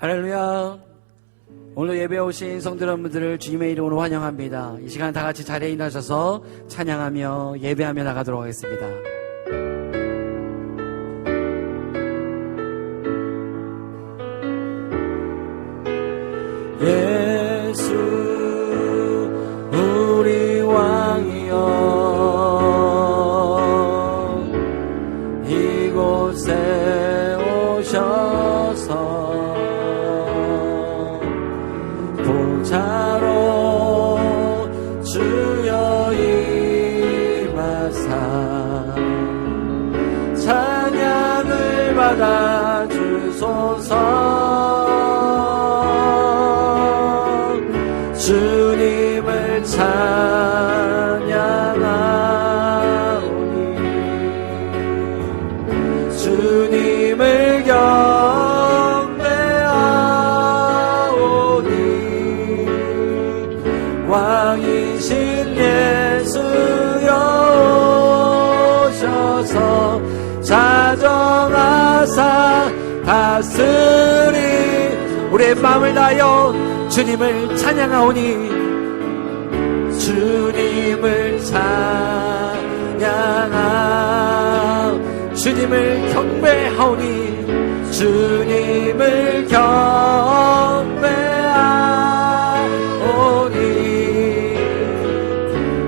할렐루야. 오늘 예배 오신 성도 여러분들을 주님의 이름으로 환영합니다. 이 시간 다 같이 자리에 일어나셔서 찬양하며 예배하며 나가도록 하겠습니다. 예수 우리 왕이여, 이곳에 오셔서 보좌로 주여 임하사 찬양을 받아주소서. 주님을 찬양하오니 주님을 경배하오니 왕이신 예수여 오셔서 자정하사 다스리 우리의 마음을 다하여 주님을 찬양하오니 주님을 찬양하 주님을 경배하오니 주님을 경배하오니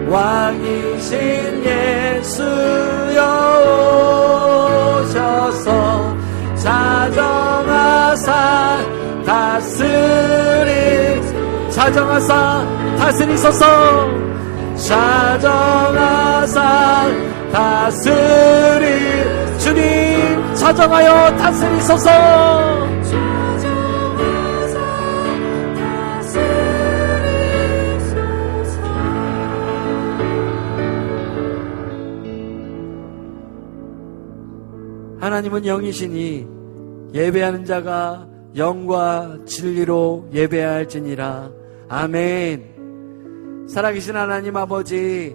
왕이신 예수여 오셔서 자정하사 다스리 자정하사 다스리소서. 자정하사 다스리 주님 자정하여 다스리소서. 자정하사 다스리소서. 하나님은 영이시니 예배하는 자가 영과 진리로 예배해야 할지니라. 아멘. 살아계신 하나님 아버지,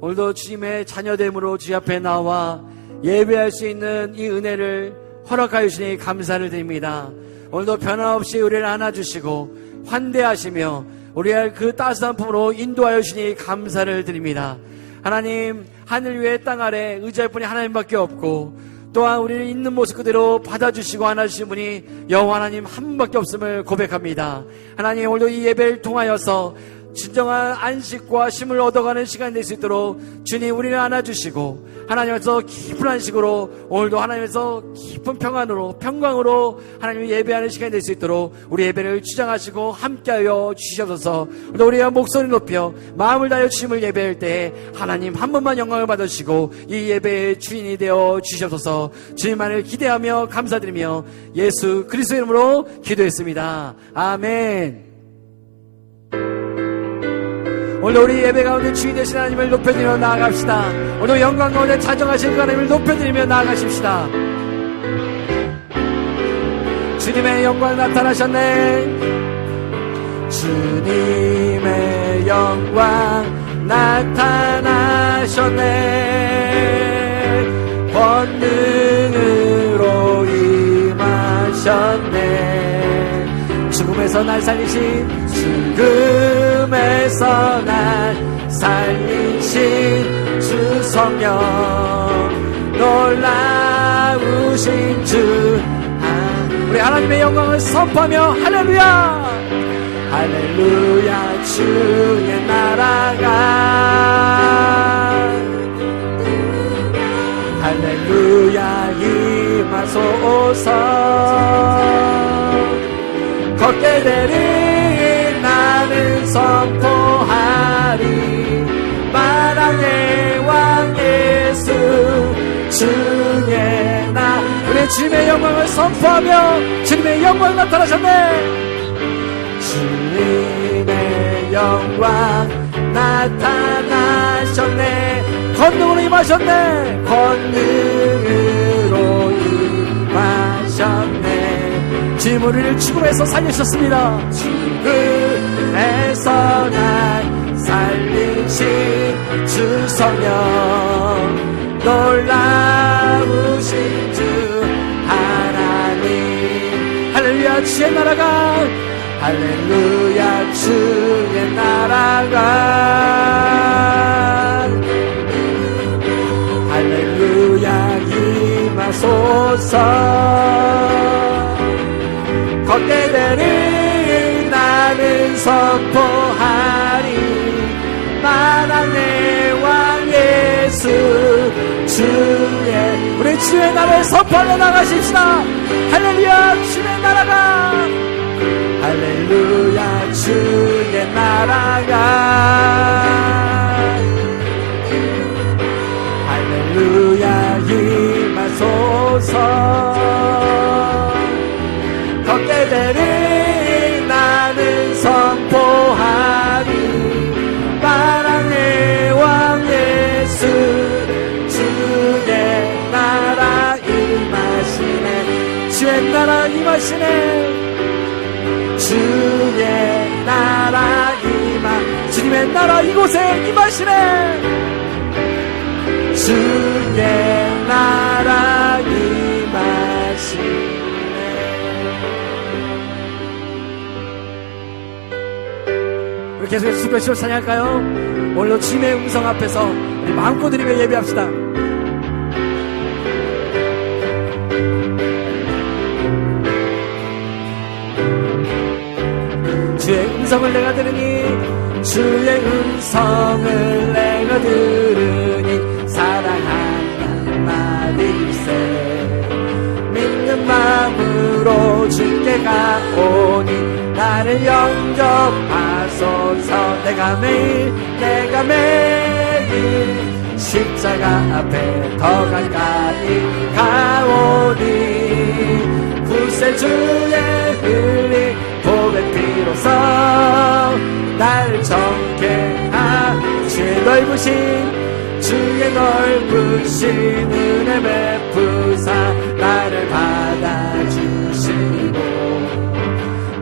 오늘도 주님의 자녀됨으로 주님 앞에 나와 예배할 수 있는 이 은혜를 허락하여 주시니 감사를 드립니다. 오늘도 변함없이 우리를 안아주시고 환대하시며 우리의 그 따스한 품으로 인도하여 주시니 감사를 드립니다. 하나님, 하늘 위에 땅 아래 의지할 분이 하나님밖에 없고 또한 우리를 있는 모습 그대로 받아주시고 안아주신 분이 여호와 하나님 한 분밖에 없음을 고백합니다. 하나님, 오늘도 이 예배를 통하여서 진정한 안식과 쉼을 얻어가는 시간이 될 수 있도록 주님 우리를 안아주시고 하나님께서 깊은 안식으로 오늘도 하나님께서 깊은 평안으로 평강으로 하나님을 예배하는 시간이 될 수 있도록 우리 예배를 주장하시고 함께하여 주시옵소서. 오늘 우리가 목소리 높여 마음을 다하여 주님을 예배할 때 하나님 한 분만 영광을 받으시고 이 예배의 주인이 되어 주시옵소서. 주님만을 기대하며 감사드리며 예수 그리스도의 이름으로 기도했습니다. 아멘. 오늘 우리 예배 가운데 주인 되신 하나님을 높여드리며 나아갑시다. 오늘 영광 가운데 자정하신 하나님을 높여드리며 나아가십시다. 주님의 영광 나타나셨네. 주님의 영광 나타나셨네. 권능으로 임하셨네. 죽음에서 날 살리신 죽음에서 날 살리신 주 성령 놀라우신 주 우리 하나님의 영광을 선포하며 할렐루야 할렐루야 주의 나라가 할렐루야 임하소서. 걷게 되리 나는 선포하리 만왕의 왕 예수 주의 나 우리 주님의 영광을 선포하며 주님의 영광 나타나셨네. 주님의 영광 나타나셨네. 권능으로 임하셨네. 권능으로 임하셨네. 주님 우리를 죽음에서 살리셨습니다. 죽음에서 날 살리신 주 성령 놀라우신 주 하나님 할렐루야 주의 주의 나라가 할렐루야 주의 나라가 할렐루야 임하소서 겉대대를 나는 선포하리 만왕의 왕 예수 주의 우리 주의 나라를 선포하며 나가십시다. 할렐루야 주의 나라가 할렐루야 주의 나라가 할렐루야 임하소서 겉대대를 나는 선포하리 만왕의 왕 예수 주의 나라 임하시네 주의 나라 임하시네 주의 나라 임하 주님의 나라 이곳에 임하시네 주의 나라 임하시네 우리 계속해서 수고하시고 찬양할까요? 오늘도 주님의 음성 앞에서 우리 마음껏 드리며 예배합시다. 주의 음성을 내가 들으니 주의 음성을 내가 들으니 사랑하는 말일세 믿는 마음으로 주께 가오니 나를 영접하소서 내가 매일 십자가 앞에 더 가까이 가오니 구세주의 흘린 보배 피로써 나를 정케하 주의 넓으신 은혜 베푸사 나를 받아주시고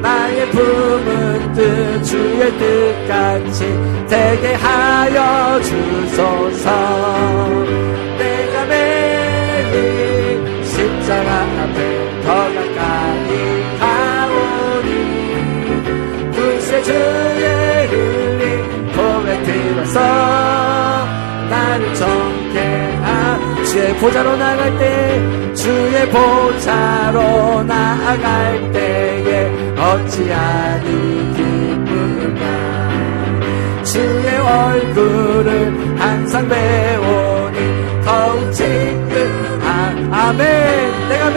나의 품은 뜻 주의 뜻같이 되게 하여 주소서 내가 매일 십자가 앞에 더 가까이 가오니 구세주의 흘린 보배 피로써 나를 정케하 주의 보좌로 나갈 때 주의 보좌로 나아갈 때에 어찌하니 기쁘냐 주의 얼굴을 항상 배우니 더욱 지긋한 아멘 내가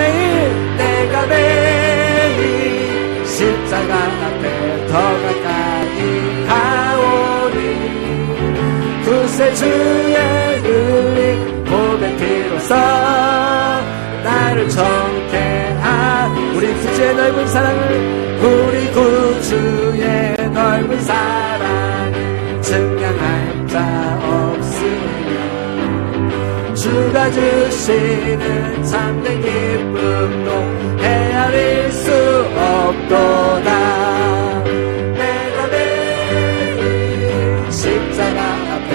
매일 십자가 앞에 더 가까이 가오니 구세주의 흘린 보배 피로써 나를 정케하 우리 구주의 넓은 사랑을 우리 구주의 넓은 사랑을 증명할 자 없으며 주가 주시는 참된 기쁨도 헤아릴 수 없도다 내가 매일 십자가 앞에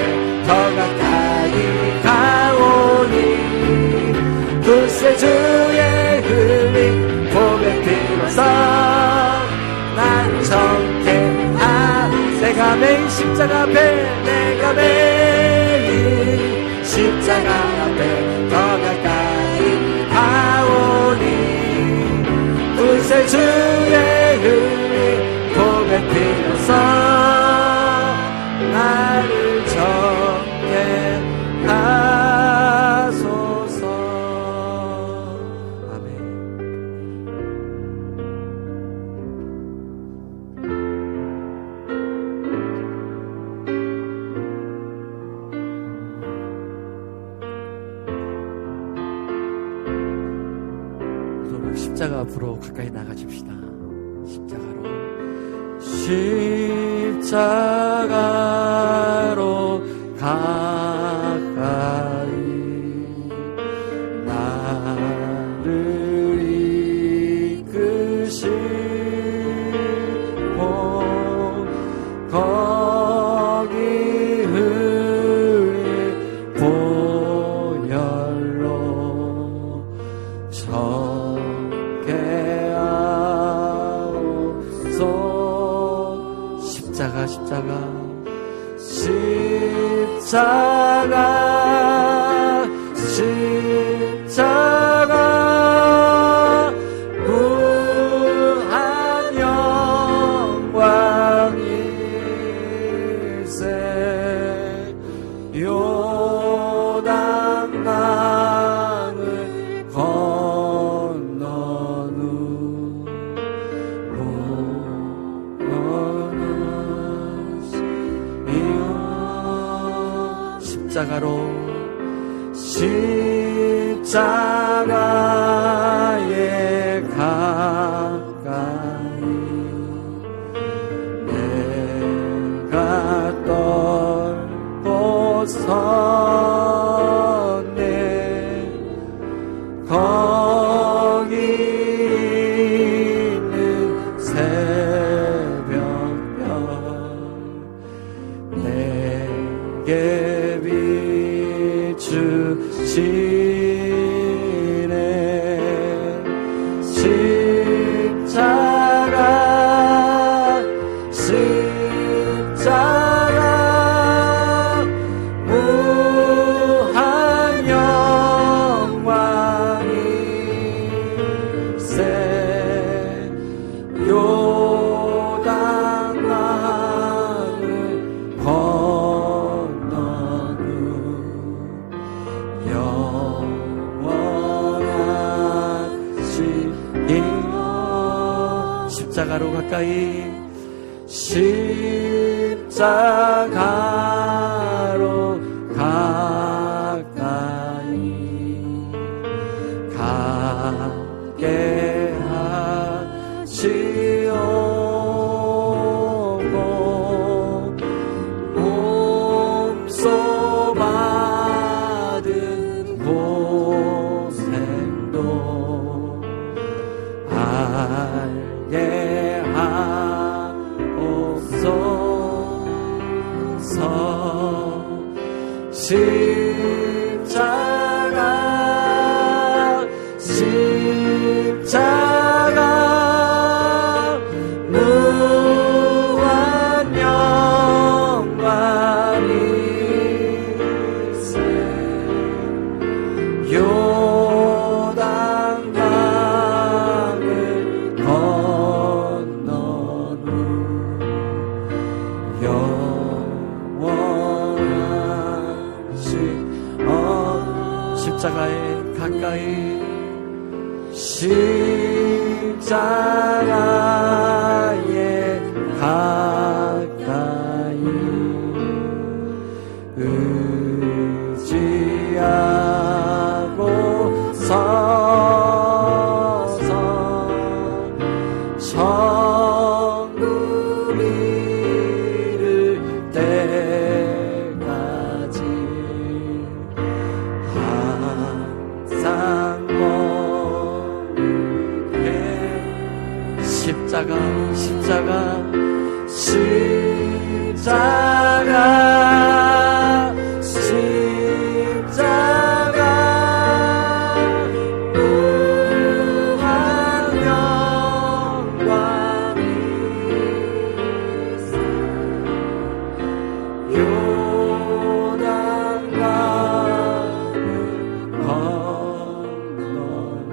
더 가까이 가오니 구세주의 흘린 보배 피로써 난 정케하 내가 매일 십자가 앞에 십자가 앞에 더 가까이 가오니 구세주의 흘린 보배 피로써 나를 정케하소서 아멘. 십자가 앞으로 가까이 나가줍시다. 십자가로 가까이 나를 이끄시고 거기 흘린 보혈로 정케하옵소서 십자가 무한 영광일세. 요단강을 건넌 후 무언하시며 십자가에 가까이 내가 떨고 섰네. 거기 있는 새벽별 내게 비추시네. 십자가 무한 영광일세. 요단강을 건넌 후 영원하시며 십자가로 가까이 십자가로 가까이 가게 하시오고 몸소 받은 고생도 알게 하옵소서. 십자가 무한 영광일세. 요단강을 건넌 후 영원하시며 십자가에 가까이 십자가에 가까이 의지하고 서서 천국 이를 때까지 항상 머리에 십자가 무한 영광일세. 요단강을 건넌 후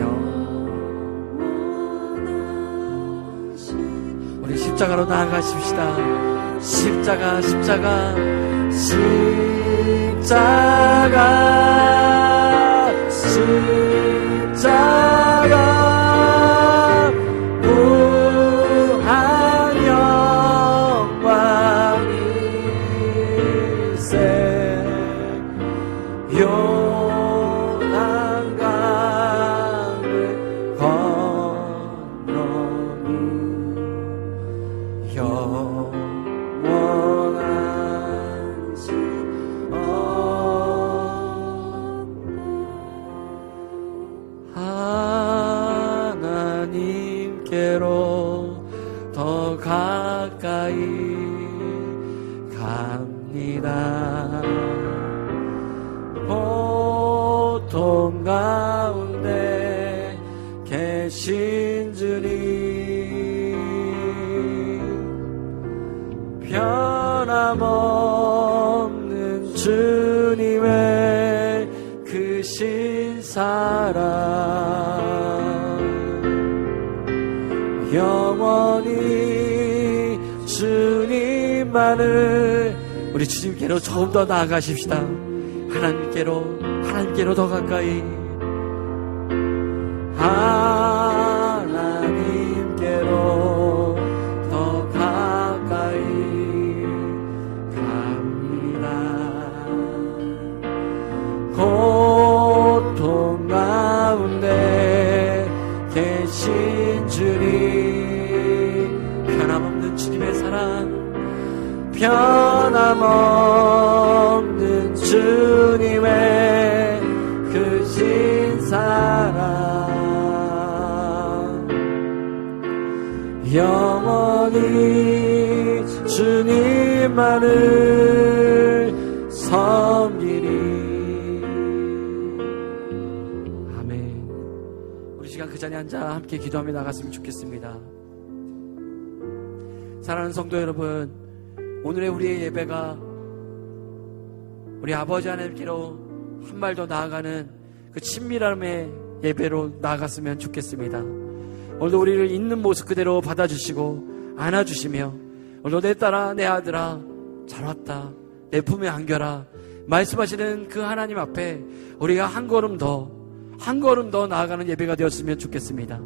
영원하시. 우리 십자가로 나아가십시다. 십자가 무한 영광일세. 요단강을 건넌 후 영원하시며 하나님께로 더 가까이 갑니다. 고통 가운데 계신 주님, 변함없는 주님의 크신 사랑 영원히 주님만을 우리 주님께로 조금 더 나아가십시다. 하나님께로 더 가까이 하나님께로 더 가까이 갑니다. 고통 가운데 계신 주님 변함없는 주님의 사랑 변함없는 주님의 크신 사랑 영원히 주님만을 섬기리. 아멘. 우리 시간 그 자리에 앉아 함께 기도하며 나갔으면 좋겠습니다. 사랑하는 성도 여러분, 오늘의 우리의 예배가 우리 아버지 하나님께로 한 발 더 나아가는 그 친밀함의 예배로 나아갔으면 좋겠습니다. 오늘도 우리를 있는 모습 그대로 받아주시고 안아주시며 오늘도 내 딸아 내 아들아 잘 왔다 내 품에 안겨라 말씀하시는 그 하나님 앞에 우리가 한 걸음 더 나아가는 예배가 되었으면 좋겠습니다.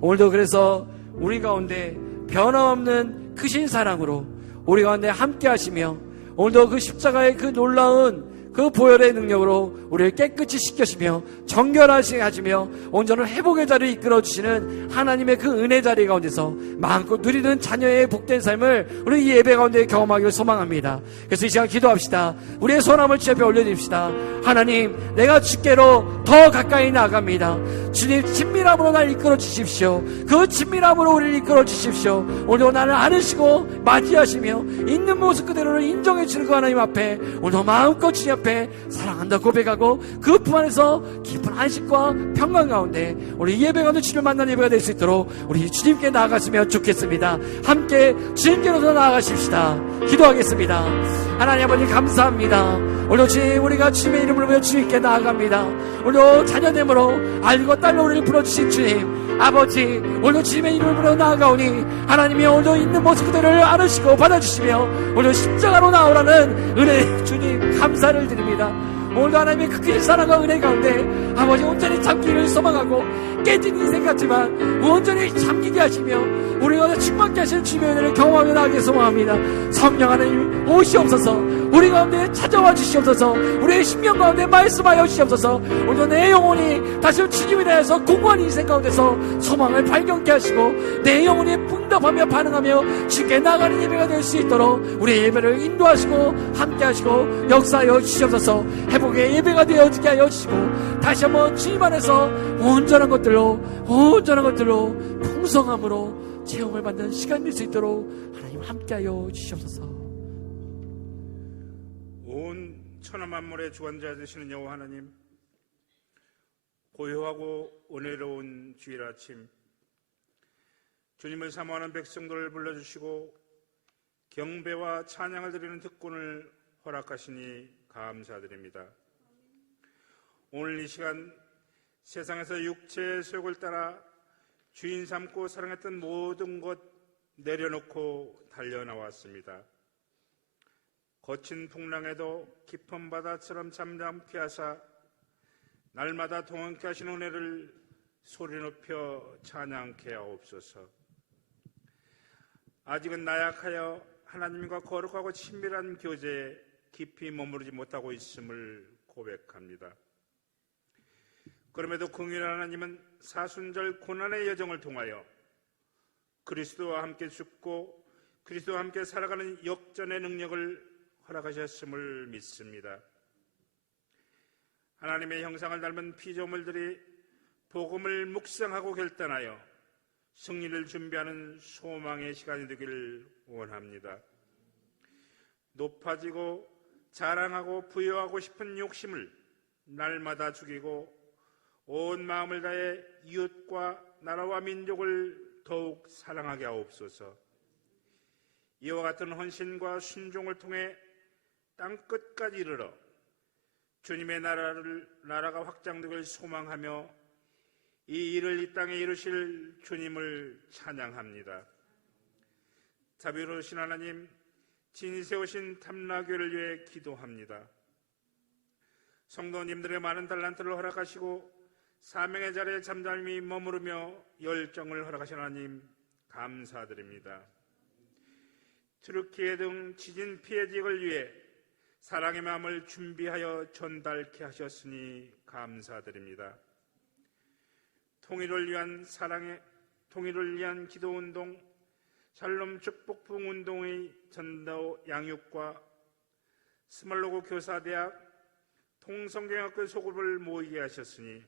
오늘도 그래서 우리 가운데 변함없는 크신 사랑으로 우리 가운데 함께 하시며 오늘도 그 십자가의 그 놀라운 그 보혈의 능력으로 우리를 깨끗이 씻겨주시며 정결하시게 하시며 온전한 회복의 자리를 이끌어주시는 하나님의 그 은혜 자리 가운데서 마음껏 누리는 자녀의 복된 삶을 우리 이 예배 가운데 경험하기를 소망합니다. 그래서 이 시간 기도합시다. 우리의 손함을 주 앞에 올려드립시다. 하나님, 내가 주께로 더 가까이 나아갑니다. 주님 친밀함으로 나를 이끌어주십시오. 그 친밀함으로 우리를 이끌어주십시오. 오늘도 나를 안으시고 맞이하시며 있는 모습 그대로를 인정해주는 그 하나님 앞에 오늘도 마음껏 주님 앞에 사랑한다 고백하고 그 품 안에서 깊은 안식과 평강 가운데 우리 예배 가운데 주님을 만나는 예배가 될 수 있도록 우리 주님께 나아갔으면 좋겠습니다. 함께 주님께로서 나아가십시다. 기도하겠습니다. 하나님 아버지 감사합니다. 오늘도 주님 우리가 주님의 이름을 위해 주님께 나아갑니다. 오늘도 자녀됨으로 알고 딸로 우리를 불러주신 주님 아버지, 오늘도 주님의 이름을 부르러 나아가오니 하나님이 오늘도 있는 모습 그대로를 안으시고 받아주시며 오늘 십자가로 나오라는 은혜 주님 감사를 드립니다. 오늘도 하나님의 그 큰 사랑과 은혜 가운데 아버지 온전히 잠기기를 소망하고 깨진 인생 같지만 온전히 잠기게 하시며 우리가 충만케 하시는 주님의 은혜를 경험하며 나가게 소망합니다. 성령 하나님 오시옵소서. 우리 가운데 찾아와 주시옵소서. 우리의 심령 가운데 말씀하여 주시옵소서. 오늘도 내 영혼이 다시 주님에 대해서 공고한 인생 가운데서 소망을 발견케 하시고 내 영혼이 응답하며 반응하며 주께 나가는 예배가 될 수 있도록 우리의 예배를 인도하시고 함께 하시고 역사하여 주시옵소서. 회복의 예배가 되어지게 하여 주시고 다시 한번 주님 안에서 온전한 것들로 풍성함으로 체험을 받는 시간이 될 수 있도록 하나님 함께하여 주시옵소서. 온 천하 만물의 주관자 되시는 여호와 하나님, 고요하고 은혜로운 주일 아침 주님을 사모하는 백성들을 불러주시고 경배와 찬양을 드리는 특권을 허락하시니 감사드립니다. 오늘 이 시간 세상에서 육체의 소욕을 따라 주인 삼고 사랑했던 모든 것 내려놓고 달려나왔습니다. 거친 풍랑에도 깊은 바다처럼 잠잠케 하사 날마다 동원케 하시는 은혜를 소리 높여 찬양케 하옵소서. 아직은 나약하여 하나님과 거룩하고 친밀한 교제에 깊이 머무르지 못하고 있음을 고백합니다. 그럼에도 긍휼한 하나님은 사순절 고난의 여정을 통하여 그리스도와 함께 죽고 그리스도와 함께 살아가는 역전의 능력을 허락하셨음을 믿습니다. 하나님의 형상을 닮은 피조물들이 복음을 묵상하고 결단하여 승리를 준비하는 소망의 시간이 되기를 원합니다. 높아지고 자랑하고 부여하고 싶은 욕심을 날마다 죽이고 온 마음을 다해 이웃과 나라와 민족을 더욱 사랑하게 하옵소서. 이와 같은 헌신과 순종을 통해 땅끝까지 이르러 주님의 나라가 확장되길 소망하며 이 일을 이 땅에 이루실 주님을 찬양합니다. 자비로우신 하나님, 진히 세우신 탐라교를 위해 기도합니다. 성도님들의 많은 달란트를 허락하시고 사명의 자리에 잠잠히 머무르며 열정을 허락하신 하나님 감사드립니다. 트르키예 등 지진 피해 지역을 위해 사랑의 마음을 준비하여 전달케 하셨으니 감사드립니다. 통일을 위한 기도운동, 샬롬 축복풍 운동의 전도 양육과 스몰로그 교사대학 통성경학교 소급을 모이게 하셨으니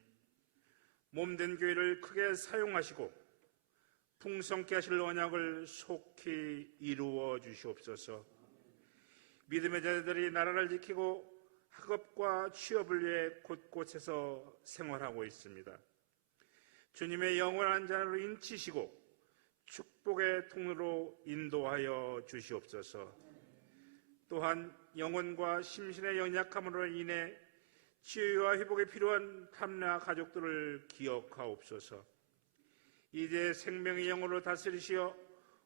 몸된 교회를 크게 사용하시고 풍성케 하실 언약을 속히 이루어 주시옵소서. 믿음의 자들이 나라를 지키고 학업과 취업을 위해 곳곳에서 생활하고 있습니다. 주님의 영원한 자녀로 인치시고 축복의 통로로 인도하여 주시옵소서. 또한 영혼과 심신의 연약함으로 인해 치유와 회복에 필요한 탐라 가족들을 기억하옵소서. 이제 생명의 영으로 다스리시어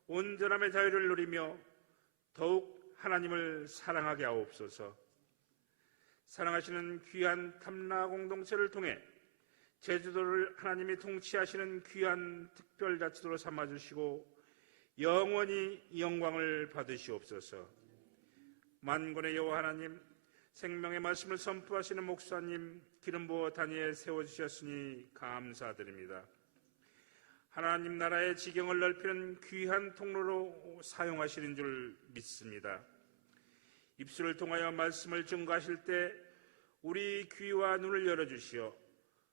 온전함의 자유를 누리며 더욱 하나님을 사랑하게 하옵소서. 사랑하시는 귀한 탐라 공동체를 통해 제주도를 하나님이 통치하시는 귀한 특별자치도로 삼아주시고 영원히 영광을 받으시옵소서. 만군의 여호와 하나님, 생명의 말씀을 선포하시는 목사님 기름 부어 단위에 세워주셨으니 감사드립니다. 하나님 나라의 지경을 넓히는 귀한 통로로 사용하시는 줄 믿습니다. 입술을 통하여 말씀을 증거하실 때 우리 귀와 눈을 열어주시어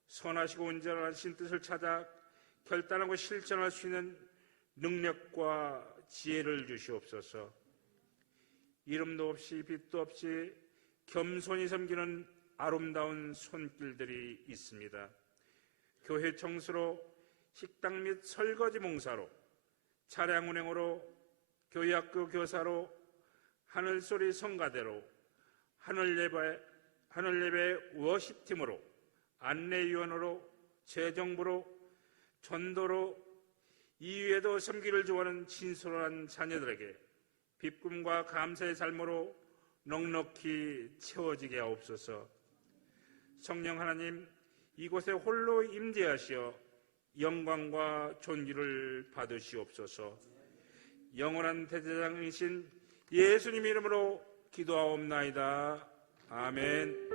선하시고 온전하신 뜻을 찾아 결단하고 실천할 수 있는 능력과 지혜를 주시옵소서. 이름도 없이 빛도 없이 겸손히 섬기는 아름다운 손길들이 있습니다. 교회 청소로, 식당 및 설거지 봉사로, 차량 운행으로, 교회학교 교사로, 하늘소리 성가대로, 하늘예배 워십팀으로, 안내위원으로, 재정부로, 전도로, 이외에도 섬기를 좋아하는 진솔한 자녀들에게 기쁨과 감사의 삶으로 넉넉히 채워지게 하옵소서. 성령 하나님, 이곳에 홀로 임재하시어 영광과 존귀를 받으시옵소서. 영원한 대제장이신 예수님 이름으로 기도하옵나이다. 아멘.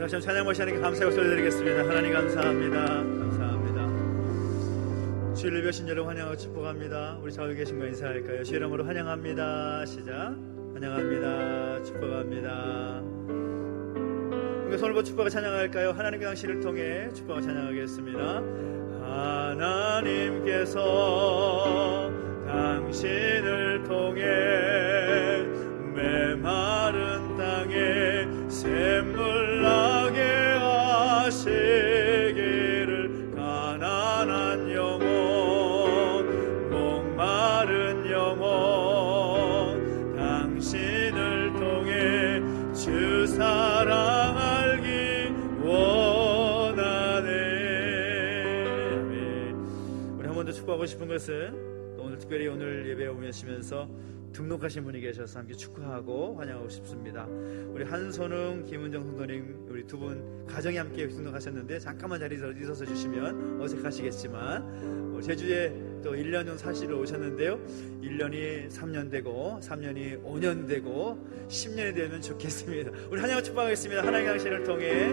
다시 한번 찬양 모시하니까 감사의 박수 드리겠습니다. 하나님 감사합니다. 감사합니다. 주일을 뵈신 여러분 환영하고 축복합니다. 우리 좌우에 계신 분 인사할까요? 주 이름으로 환영합니다. 시작. 환영합니다. 축복합니다. 우리가 손을 보 축복을 찬양할까요? 하나님의 당신을 통해 축복을 찬양하겠습니다. 하나님께서 당신을 통해 메마른 땅에 샘물 나게 하시기를 가난한 영혼 목마른 영혼 당신을 통해 주 사랑 알기 원하네. 아멘. 우리 한 번 더 축복하고 싶은 것은 오늘 특별히 오늘 예배에 오시면서 등록하신 분이 계셔서 함께 축하하고 환영하고 싶습니다. 우리 한선웅, 김은정 성도님 우리 두 분 가정이 함께 등록하셨는데 잠깐만 자리에 있어서 주시면 어색하시겠지만 제주에 또 1년 전 사시러 오셨는데요. 1년이 3년 되고 3년이 5년 되고 10년이 되면 좋겠습니다. 우리 환영을 축복하겠습니다. 하나님의 당신을 통해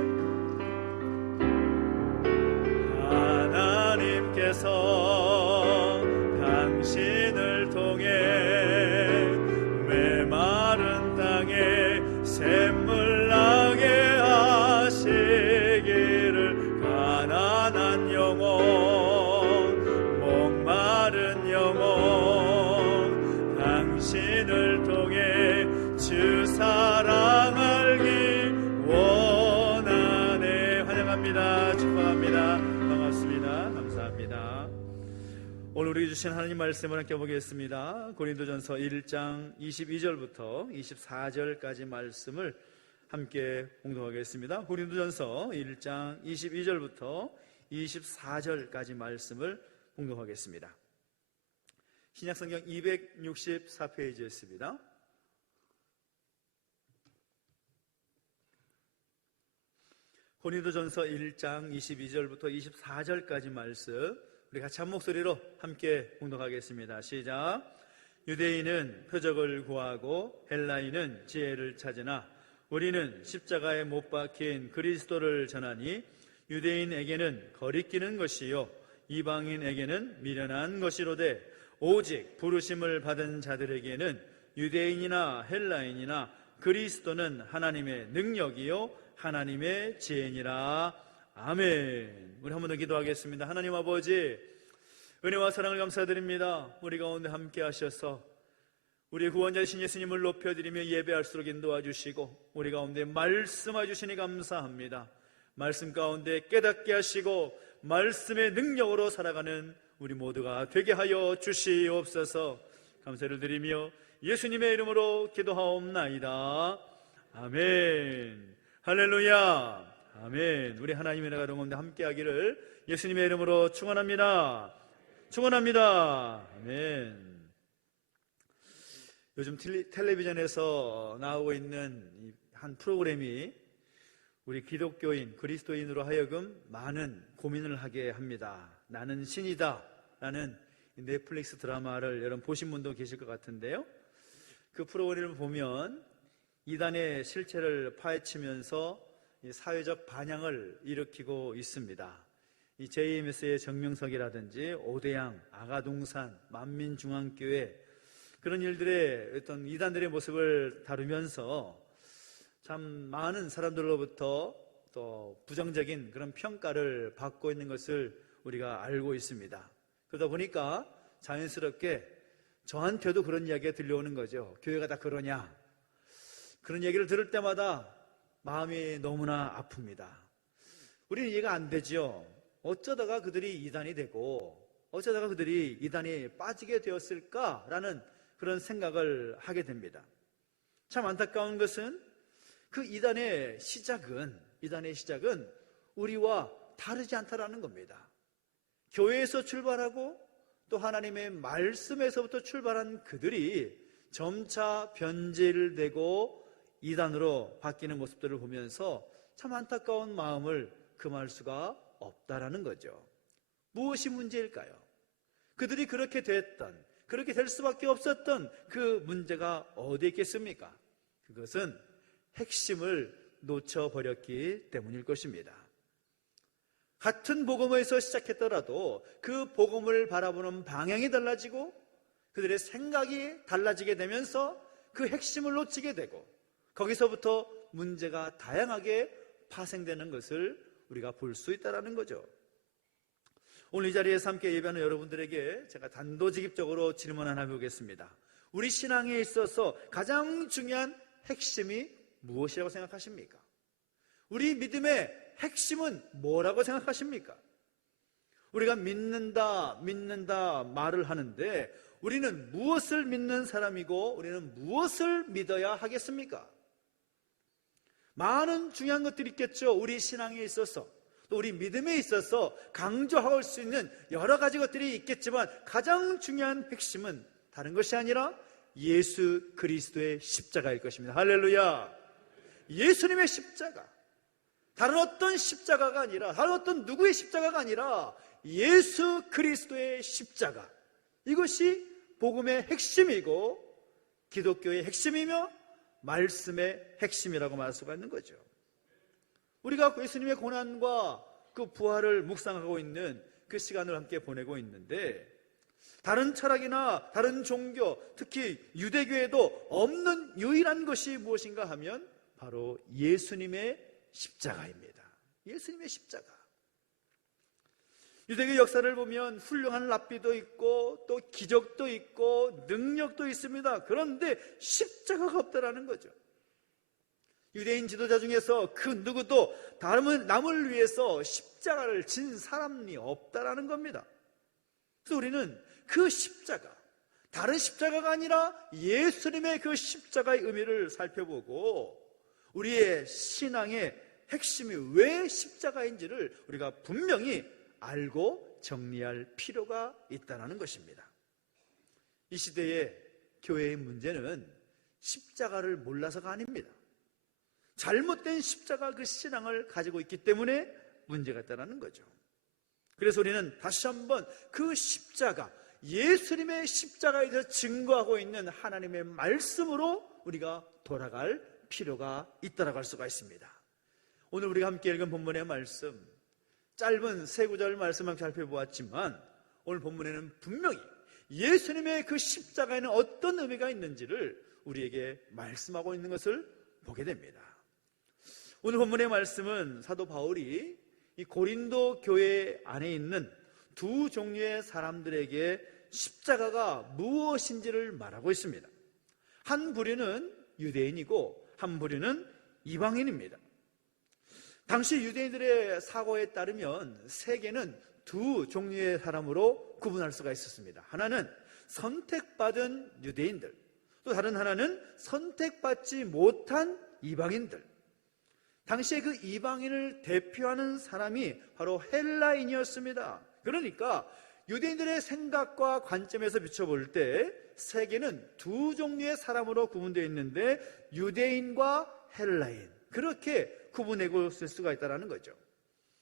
하나님께서 당신을 통해 메마른 땅에 샘물 나게 하시기를 가난한 영혼 목마른 영혼 당신을 통해 주 사랑 알기 원하네. 환영합니다. 축복합니다. 반갑습니다. 감사합니다. 오늘 우리에게 주신 하나님 말씀을 함께 보겠습니다. 고린도전서 1장 22절부터 24절까지 말씀을 함께 공독하겠습니다. 고린도전서 1장 22절부터 24절까지 말씀을 공독하겠습니다. 신약성경 264페이지였습니다. 고린도전서 1장 22절부터 24절까지 말씀 우리 같이 한 목소리로 함께 공독하겠습니다. 시작. 유대인은 표적을 구하고 헬라인은 지혜를 찾으나 우리는 십자가에 못 박힌 그리스도를 전하니 유대인에게는 거리끼는 것이요 이방인에게는 미련한 것이로되 오직 부르심을 받은 자들에게는 유대인이나 헬라인이나 그리스도는 하나님의 능력이요 하나님의 지혜니라. 아멘. 우리 한 번 더 기도하겠습니다. 하나님 아버지, 은혜와 사랑을 감사드립니다. 우리 가운데 함께 하셔서 우리 구원자이신 예수님을 높여드리며 예배할수록 인도해 주시고 우리 가운데 말씀해 주시니 감사합니다. 말씀 가운데 깨닫게 하시고 말씀의 능력으로 살아가는 우리 모두가 되게 하여 주시옵소서. 감사를 드리며 예수님의 이름으로 기도하옵나이다. 아멘. 할렐루야. 아멘. 우리 하나님의 나라가 가운데 함께하기를 예수님의 이름으로 축원합니다. 축원합니다. 아멘. 요즘 텔레비전에서 나오고 있는 한 프로그램이 우리 기독교인, 그리스도인으로 하여금 많은 고민을 하게 합니다. 나는 신이다 라는 넷플릭스 드라마를 여러분 보신 분도 계실 것 같은데요. 그 프로그램을 보면 이단의 실체를 파헤치면서 사회적 반향을 일으키고 있습니다. 이 JMS의 정명석이라든지 오대양, 아가동산, 만민중앙교회 그런 일들의 어떤 이단들의 모습을 다루면서 참 많은 사람들로부터 또 부정적인 그런 평가를 받고 있는 것을 우리가 알고 있습니다. 그러다 보니까 자연스럽게 저한테도 그런 이야기가 들려오는 거죠. 교회가 다 그러냐? 그런 얘기를 들을 때마다 마음이 너무나 아픕니다. 우리는 이해가 안 되죠. 어쩌다가 그들이 이단이 되고 어쩌다가 그들이 이단에 빠지게 되었을까라는 그런 생각을 하게 됩니다. 참 안타까운 것은 그 이단의 시작은 우리와 다르지 않다라는 겁니다. 교회에서 출발하고 또 하나님의 말씀에서부터 출발한 그들이 점차 변질되고 이단으로 바뀌는 모습들을 보면서 참 안타까운 마음을 금할 수가 없다라는 거죠. 무엇이 문제일까요? 그들이 그렇게 됐던, 그렇게 될 수밖에 없었던 그 문제가 어디에 있겠습니까? 그것은 핵심을 놓쳐버렸기 때문일 것입니다. 같은 복음에서 시작했더라도 그 복음을 바라보는 방향이 달라지고 그들의 생각이 달라지게 되면서 그 핵심을 놓치게 되고 거기서부터 문제가 다양하게 파생되는 것을 우리가 볼 수 있다는 거죠. 오늘 이 자리에서 함께 예배하는 여러분들에게 제가 단도직입적으로 질문 하나 해보겠습니다. 우리 신앙에 있어서 가장 중요한 핵심이 무엇이라고 생각하십니까? 우리 믿음의 핵심은 뭐라고 생각하십니까? 우리가 믿는다 말을 하는데 우리는 무엇을 믿는 사람이고 우리는 무엇을 믿어야 하겠습니까? 많은 중요한 것들이 있겠죠. 우리 신앙에 있어서 또 우리 믿음에 있어서 강조할 수 있는 여러 가지 것들이 있겠지만 가장 중요한 핵심은 다른 것이 아니라 예수 그리스도의 십자가일 것입니다. 할렐루야. 예수님의 십자가, 다른 어떤 십자가가 아니라 다른 어떤 누구의 십자가가 아니라 예수 그리스도의 십자가, 이것이 복음의 핵심이고 기독교의 핵심이며 말씀의 핵심이라고 말할 수가 있는 거죠. 우리가 예수님의 고난과 그 부활을 묵상하고 있는 그 시간을 함께 보내고 있는데 다른 철학이나 다른 종교, 특히 유대교에도 없는 유일한 것이 무엇인가 하면 바로 예수님의 십자가입니다. 예수님의 십자가. 유대교 역사를 보면 훌륭한 랍비도 있고 또 기적도 있고 능력도 있습니다. 그런데 십자가가 없다라는 거죠. 유대인 지도자 중에서 그 누구도 남을 위해서 십자가를 진 사람이 없다라는 겁니다. 그래서 우리는 그 십자가, 다른 십자가가 아니라 예수님의 그 십자가의 의미를 살펴보고 우리의 신앙의 핵심이 왜 십자가인지를 우리가 분명히 알고 정리할 필요가 있다는 것입니다. 이 시대의 교회의 문제는 십자가를 몰라서가 아닙니다. 잘못된 십자가 그 신앙을 가지고 있기 때문에 문제가 있다는 거죠. 그래서 우리는 다시 한번 그 십자가, 예수님의 십자가에 대해서 증거하고 있는 하나님의 말씀으로 우리가 돌아갈 필요가 있다라고 할 수가 있습니다. 오늘 우리가 함께 읽은 본문의 말씀, 짧은 세 구절 말씀만 살펴보았지만 오늘 본문에는 분명히 예수님의 그 십자가에는 어떤 의미가 있는지를 우리에게 말씀하고 있는 것을 보게 됩니다. 오늘 본문의 말씀은 사도 바울이 이 고린도 교회 안에 있는 두 종류의 사람들에게 십자가가 무엇인지를 말하고 있습니다. 한 부류는 유대인이고 한 부류는 이방인입니다. 당시 유대인들의 사고에 따르면 세계는 두 종류의 사람으로 구분할 수가 있었습니다. 하나는 선택받은 유대인들, 또 다른 하나는 선택받지 못한 이방인들. 당시에 그 이방인을 대표하는 사람이 바로 헬라인이었습니다. 그러니까 유대인들의 생각과 관점에서 비춰볼 때 세계는 두 종류의 사람으로 구분되어 있는데 유대인과 헬라인, 그렇게 구분하고 쓸 수가 있다는 거죠.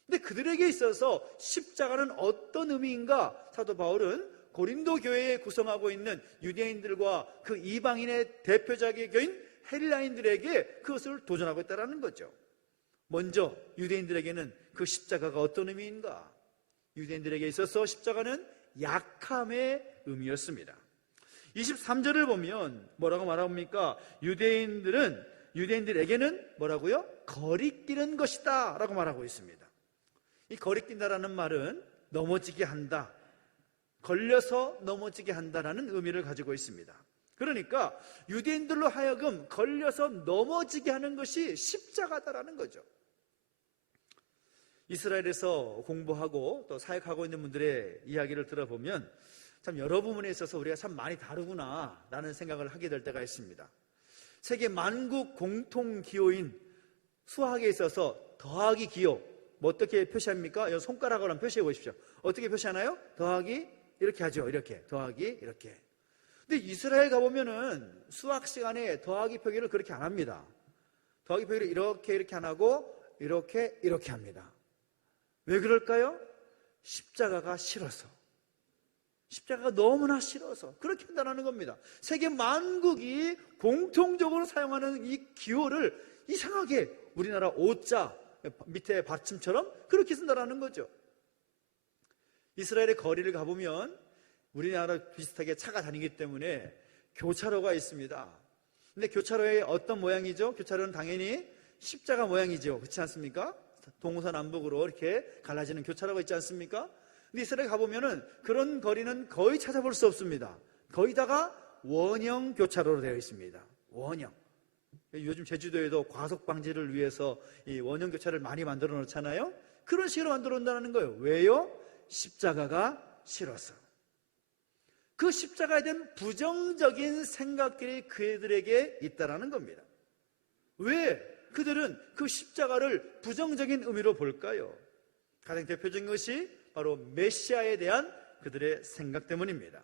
근데 그들에게 있어서 십자가는 어떤 의미인가? 사도 바울은 고린도 교회에 구성하고 있는 유대인들과 그 이방인의 대표적인 헬라인들에게 그것을 도전하고 있다는 거죠. 먼저 유대인들에게는 그 십자가가 어떤 의미인가? 유대인들에게 있어서 십자가는 약함의 의미였습니다. 23절을 보면 뭐라고 말합니까? 유대인들에게는 뭐라고요? 거리끼는 것이다 라고 말하고 있습니다. 이 거리낀다라는 말은 넘어지게 한다, 걸려서 넘어지게 한다라는 의미를 가지고 있습니다. 그러니까 유대인들로 하여금 걸려서 넘어지게 하는 것이 십자가다라는 거죠. 이스라엘에서 공부하고 또 사역하고 있는 분들의 이야기를 들어보면 참 여러 부분에 있어서 우리가 참 많이 다르구나 라는 생각을 하게 될 때가 있습니다. 세계 만국 공통 기호인 수학에 있어서 더하기 기호, 뭐 어떻게 표시합니까? 여기 손가락으로 한번 표시해 보십시오. 어떻게 표시하나요? 더하기 이렇게 하죠. 이렇게 더하기 이렇게. 근데 이스라엘 가보면은 수학 시간에 더하기 표기를 그렇게 안 합니다. 더하기 표기를 이렇게 안 하고 이렇게 합니다. 왜 그럴까요? 십자가가 싫어서, 십자가가 너무나 싫어서 그렇게 한다는 겁니다. 세계 만국이 공통적으로 사용하는 이 기호를 이상하게 우리나라 오자 밑에 받침처럼 그렇게 쓴다라는 거죠. 이스라엘의 거리를 가보면 우리나라 비슷하게 차가 다니기 때문에 교차로가 있습니다. 근데 교차로의 어떤 모양이죠? 교차로는 당연히 십자가 모양이죠. 그렇지 않습니까? 동서남북으로 이렇게 갈라지는 교차로가 있지 않습니까? 근데 이스라엘 가보면은 그런 거리는 거의 찾아볼 수 없습니다. 거의다가 원형 교차로로 되어 있습니다. 원형. 요즘 제주도에도 과속 방지를 위해서 이 원형 교차를 많이 만들어 놓잖아요. 그런 식으로 만들어 놓는다는 거예요. 왜요? 십자가가 싫어서. 그 십자가에 대한 부정적인 생각들이 그들에게 있다라는 겁니다. 왜 그들은 그 십자가를 부정적인 의미로 볼까요? 가장 대표적인 것이 바로 메시아에 대한 그들의 생각 때문입니다.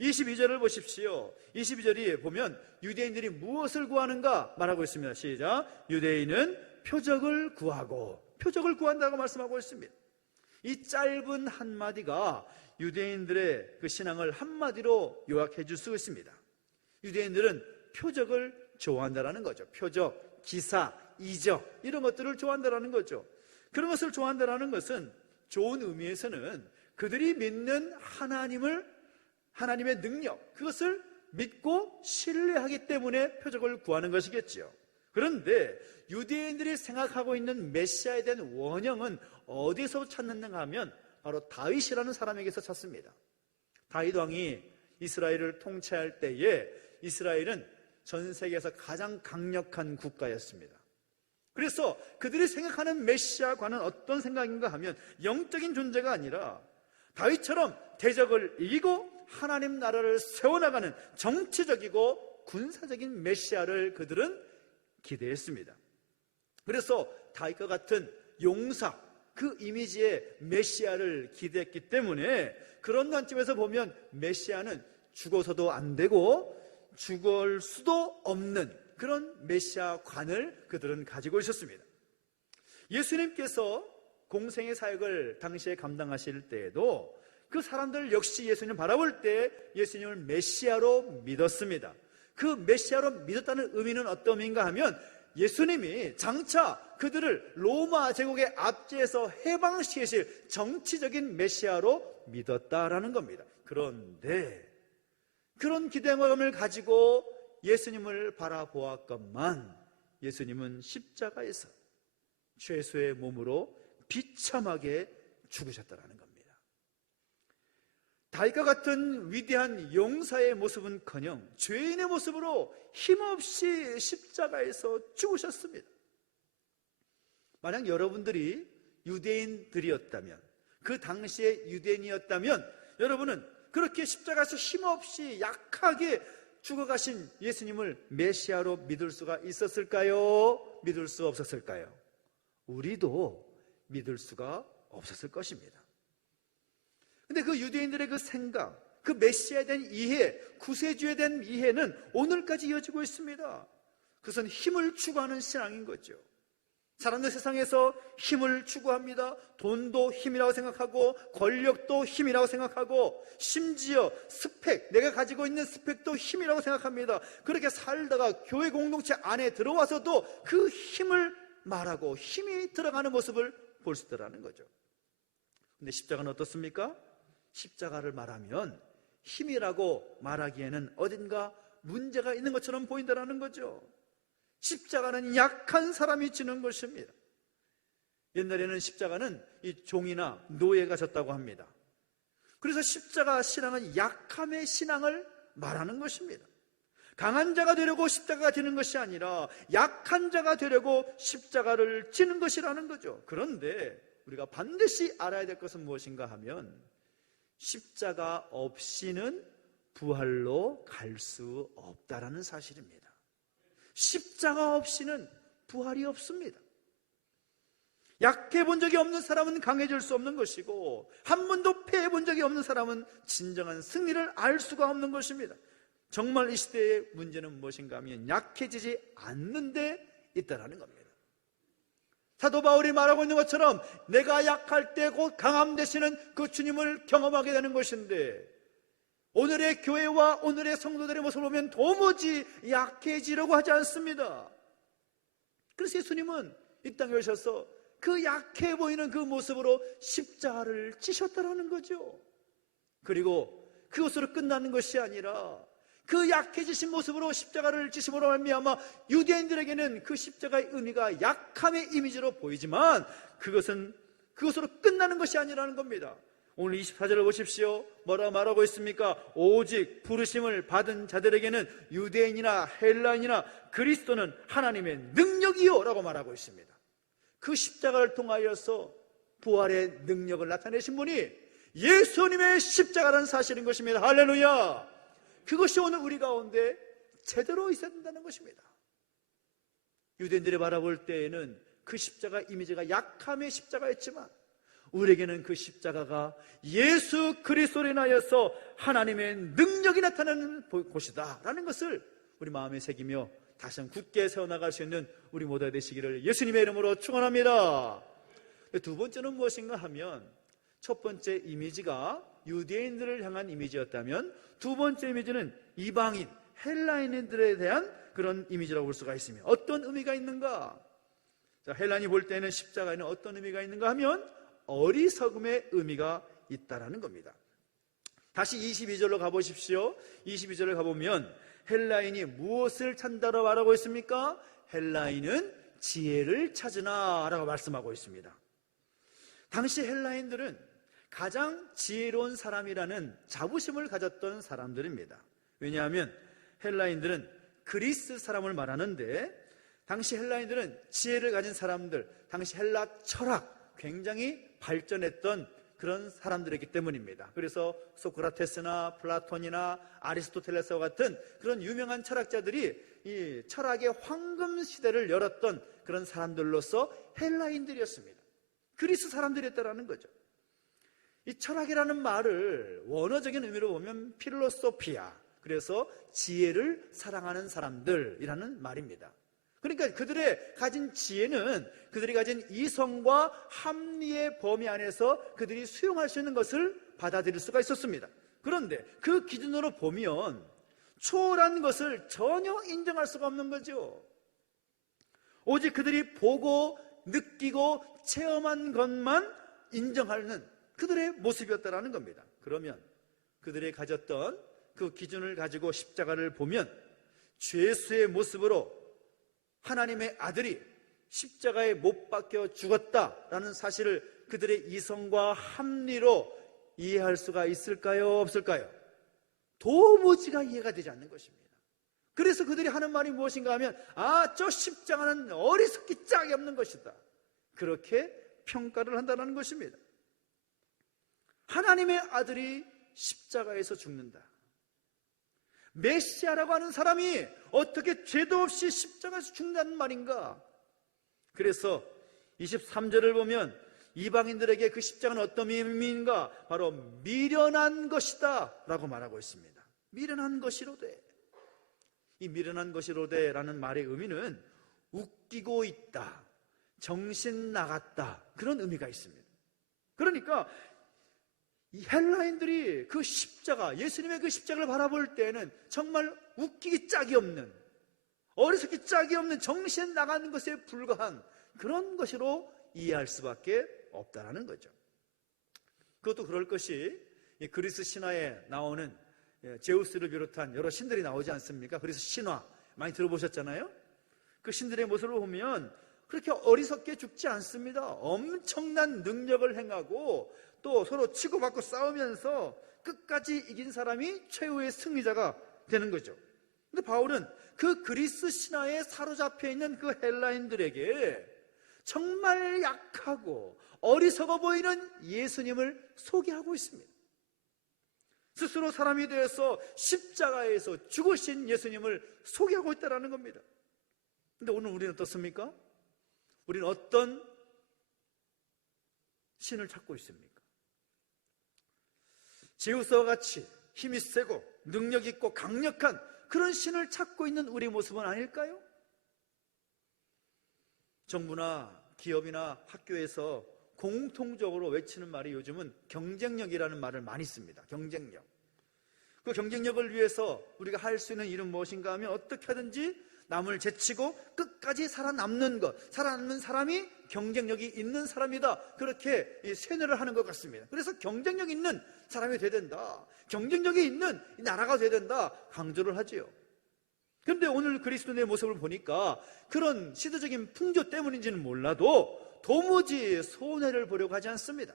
22절을 보십시오. 22절이 보면 유대인들이 무엇을 구하는가 말하고 있습니다. 시작. 유대인은 표적을 구하고, 표적을 구한다고 말씀하고 있습니다. 이 짧은 한마디가 유대인들의 그 신앙을 한마디로 요약해 줄 수 있습니다. 유대인들은 표적을 좋아한다는 거죠. 표적, 기사, 이적 이런 것들을 좋아한다는 거죠. 그런 것을 좋아한다는 것은 좋은 의미에서는 그들이 믿는 하나님의 능력, 그것을 믿고 신뢰하기 때문에 표적을 구하는 것이겠죠. 그런데 유대인들이 생각하고 있는 메시아에 대한 원형은 어디서 찾는가 하면 바로 다윗이라는 사람에게서 찾습니다. 다윗 왕이 이스라엘을 통치할 때에 이스라엘은 전 세계에서 가장 강력한 국가였습니다. 그래서 그들이 생각하는 메시아과는 어떤 생각인가 하면 영적인 존재가 아니라 다윗처럼 대적을 이기고 하나님 나라를 세워나가는 정치적이고 군사적인 메시아를 그들은 기대했습니다. 그래서 다윗과 같은 용사, 그 이미지의 메시아를 기대했기 때문에 그런 관점에서 보면 메시아는 죽어서도 안 되고 죽을 수도 없는 그런 메시아관을 그들은 가지고 있었습니다. 예수님께서 공생의 사역을 당시에 감당하실 때에도 그 사람들 역시 예수님을 바라볼 때 예수님을 메시아로 믿었습니다. 그 메시아로 믿었다는 의미는 어떤 의미인가 하면 예수님이 장차 그들을 로마 제국의 압제에서 해방시키실 정치적인 메시아로 믿었다라는 겁니다. 그런데 그런 기대감을 가지고 예수님을 바라보았건만 예수님은 십자가에서 죄수의 몸으로 비참하게 죽으셨다라는 겁니다. 다윗과 같은 위대한 용사의 모습은커녕 죄인의 모습으로 힘없이 십자가에서 죽으셨습니다. 만약 여러분들이 유대인들이었다면, 그 당시에 유대인이었다면 여러분은 그렇게 십자가에서 힘없이 약하게 죽어가신 예수님을 메시아로 믿을 수가 있었을까요? 믿을 수 없었을까요? 우리도 믿을 수가 없었을 것입니다. 근데 그 유대인들의 그 생각, 그 메시아에 대한 이해, 구세주에 대한 이해는 오늘까지 이어지고 있습니다. 그것은 힘을 추구하는 신앙인 거죠. 사람들 세상에서 힘을 추구합니다. 돈도 힘이라고 생각하고 권력도 힘이라고 생각하고 심지어 스펙, 내가 가지고 있는 스펙도 힘이라고 생각합니다. 그렇게 살다가 교회 공동체 안에 들어와서도 그 힘을 말하고 힘이 들어가는 모습을 볼 수 있다는 거죠. 근데 십자가는 어떻습니까? 십자가를 말하면 힘이라고 말하기에는 어딘가 문제가 있는 것처럼 보인다는 거죠. 십자가는 약한 사람이 지는 것입니다. 옛날에는 십자가는 이 종이나 노예가 졌다고 합니다. 그래서 십자가 신앙은 약함의 신앙을 말하는 것입니다. 강한 자가 되려고 십자가가 지는 것이 아니라 약한 자가 되려고 십자가를 지는 것이라는 거죠. 그런데 우리가 반드시 알아야 될 것은 무엇인가 하면 십자가 없이는 부활로 갈 수 없다라는 사실입니다. 십자가 없이는 부활이 없습니다. 약해 본 적이 없는 사람은 강해질 수 없는 것이고 한 번도 패해 본 적이 없는 사람은 진정한 승리를 알 수가 없는 것입니다. 정말 이 시대의 문제는 무엇인가 하면 약해지지 않는 데 있다는 겁니다. 사도 바울이 말하고 있는 것처럼 내가 약할 때 곧 강함 되시는 그 주님을 경험하게 되는 것인데 오늘의 교회와 오늘의 성도들의 모습을 보면 도무지 약해지려고 하지 않습니다. 그래서 예수님은 이 땅에 오셔서 그 약해 보이는 그 모습으로 십자가를 지셨다라는 거죠. 그리고 그것으로 끝나는 것이 아니라 그 약해지신 모습으로 십자가를 지심으로 말미암아 유대인들에게는 그 십자가의 의미가 약함의 이미지로 보이지만 그것으로 끝나는 것이 아니라는 겁니다. 오늘 24절을 보십시오. 뭐라 말하고 있습니까? 오직 부르심을 받은 자들에게는 유대인이나 헬라인이나 그리스도는 하나님의 능력이요 라고 말하고 있습니다. 그 십자가를 통하여서 부활의 능력을 나타내신 분이 예수님의 십자가라는 사실인 것입니다. 할렐루야. 그것이 오늘 우리 가운데 제대로 있어야 된다는 것입니다. 유대인들이 바라볼 때에는 그 십자가 이미지가 약함의 십자가였지만 우리에게는 그 십자가가 예수 그리스도로 인하여서 하나님의 능력이 나타나는 곳이다 라는 것을 우리 마음에 새기며 다시 한번 굳게 세워나갈 수 있는 우리 모두가 되시기를 예수님의 이름으로 축원합니다. 두 번째는 무엇인가 하면, 첫 번째 이미지가 유대인들을 향한 이미지였다면 두 번째 이미지는 이방인 헬라인들에 대한 그런 이미지라고 볼 수가 있습니다. 어떤 의미가 있는가? 자, 헬라인이 볼 때는 십자가에는 어떤 의미가 있는가 하면 어리석음의 의미가 있다라는 겁니다. 다시 22절로 가보십시오. 22절을 가보면 헬라인이 무엇을 찾다라고 말하고 있습니까? 헬라인은 지혜를 찾으나 라고 말씀하고 있습니다. 당시 헬라인들은 가장 지혜로운 사람이라는 자부심을 가졌던 사람들입니다. 왜냐하면 헬라인들은 그리스 사람을 말하는데 당시 헬라인들은 지혜를 가진 사람들, 당시 헬라 철학 굉장히 발전했던 그런 사람들이기 때문입니다. 그래서 소크라테스나 플라톤이나 아리스토텔레스와 같은 그런 유명한 철학자들이 이 철학의 황금 시대를 열었던 그런 사람들로서 헬라인들이었습니다. 그리스 사람들이었다라는 거죠. 이 철학이라는 말을 원어적인 의미로 보면 필로소피아, 그래서 지혜를 사랑하는 사람들이라는 말입니다. 그러니까 그들의 가진 지혜는 그들이 가진 이성과 합리의 범위 안에서 그들이 수용할 수 있는 것을 받아들일 수가 있었습니다. 그런데 그 기준으로 보면 초월한 것을 전혀 인정할 수가 없는 거죠. 오직 그들이 보고 느끼고 체험한 것만 인정하는 그들의 모습이었다라는 겁니다. 그러면 그들이 가졌던 그 기준을 가지고 십자가를 보면 죄수의 모습으로 하나님의 아들이 십자가에 못 박혀 죽었다라는 사실을 그들의 이성과 합리로 이해할 수가 있을까요? 없을까요? 도무지가 이해가 되지 않는 것입니다. 그래서 그들이 하는 말이 무엇인가 하면 저 십자가는 어리석기 짝이 없는 것이다, 그렇게 평가를 한다는 것입니다. 하나님의 아들이 십자가에서 죽는다, 메시아라고 하는 사람이 어떻게 죄도 없이 십자가에서 죽는다는 말인가? 그래서 23절을 보면 이방인들에게 그 십자가는 어떤 의미인가? 바로 미련한 것이다 라고 말하고 있습니다. 미련한 것이로되, 이 미련한 것이로되라는 말의 의미는 웃기고 있다, 정신 나갔다, 그런 의미가 있습니다. 그러니까 이 헬라인들이 그 십자가, 예수님의 그 십자가를 바라볼 때는 정말 웃기기 짝이 없는, 어리석기 짝이 없는, 정신 나가는 것에 불과한 그런 것으로 이해할 수밖에 없다라는 거죠. 그것도 그럴 것이 그리스 신화에 나오는 제우스를 비롯한 여러 신들이 나오지 않습니까? 그래서 신화 많이 들어보셨잖아요. 그 신들의 모습을 보면 그렇게 어리석게 죽지 않습니다. 엄청난 능력을 행하고 또 서로 치고받고 싸우면서 끝까지 이긴 사람이 최후의 승리자가 되는 거죠. 근데 바울은 그 그리스 신화에 사로잡혀 있는 그 헬라인들에게 정말 약하고 어리석어 보이는 예수님을 소개하고 있습니다. 스스로 사람이 되어서 십자가에서 죽으신 예수님을 소개하고 있다는 겁니다. 근데 오늘 우리는 어떻습니까? 우리는 어떤 신을 찾고 있습니까? 제우스와 같이 힘이 세고 능력 있고 강력한 그런 신을 찾고 있는 우리 모습은 아닐까요? 정부나 기업이나 학교에서 공통적으로 외치는 말이 요즘은 경쟁력이라는 말을 많이 씁니다. 경쟁력. 그 경쟁력을 위해서 우리가 할 수 있는 일은 무엇인가 하면 어떻게 하든지 남을 제치고 끝까지 살아남는 것, 살아남는 사람이 경쟁력이 있는 사람이다. 그렇게 세뇌를 하는 것 같습니다. 그래서 경쟁력 있는 사람이 돼야 된다, 경쟁력이 있는 나라가 돼야 된다 강조를 하지요. 그런데 오늘 그리스도인의 모습을 보니까 그런 시대적인 풍조 때문인지는 몰라도 도무지 손해를 보려고 하지 않습니다.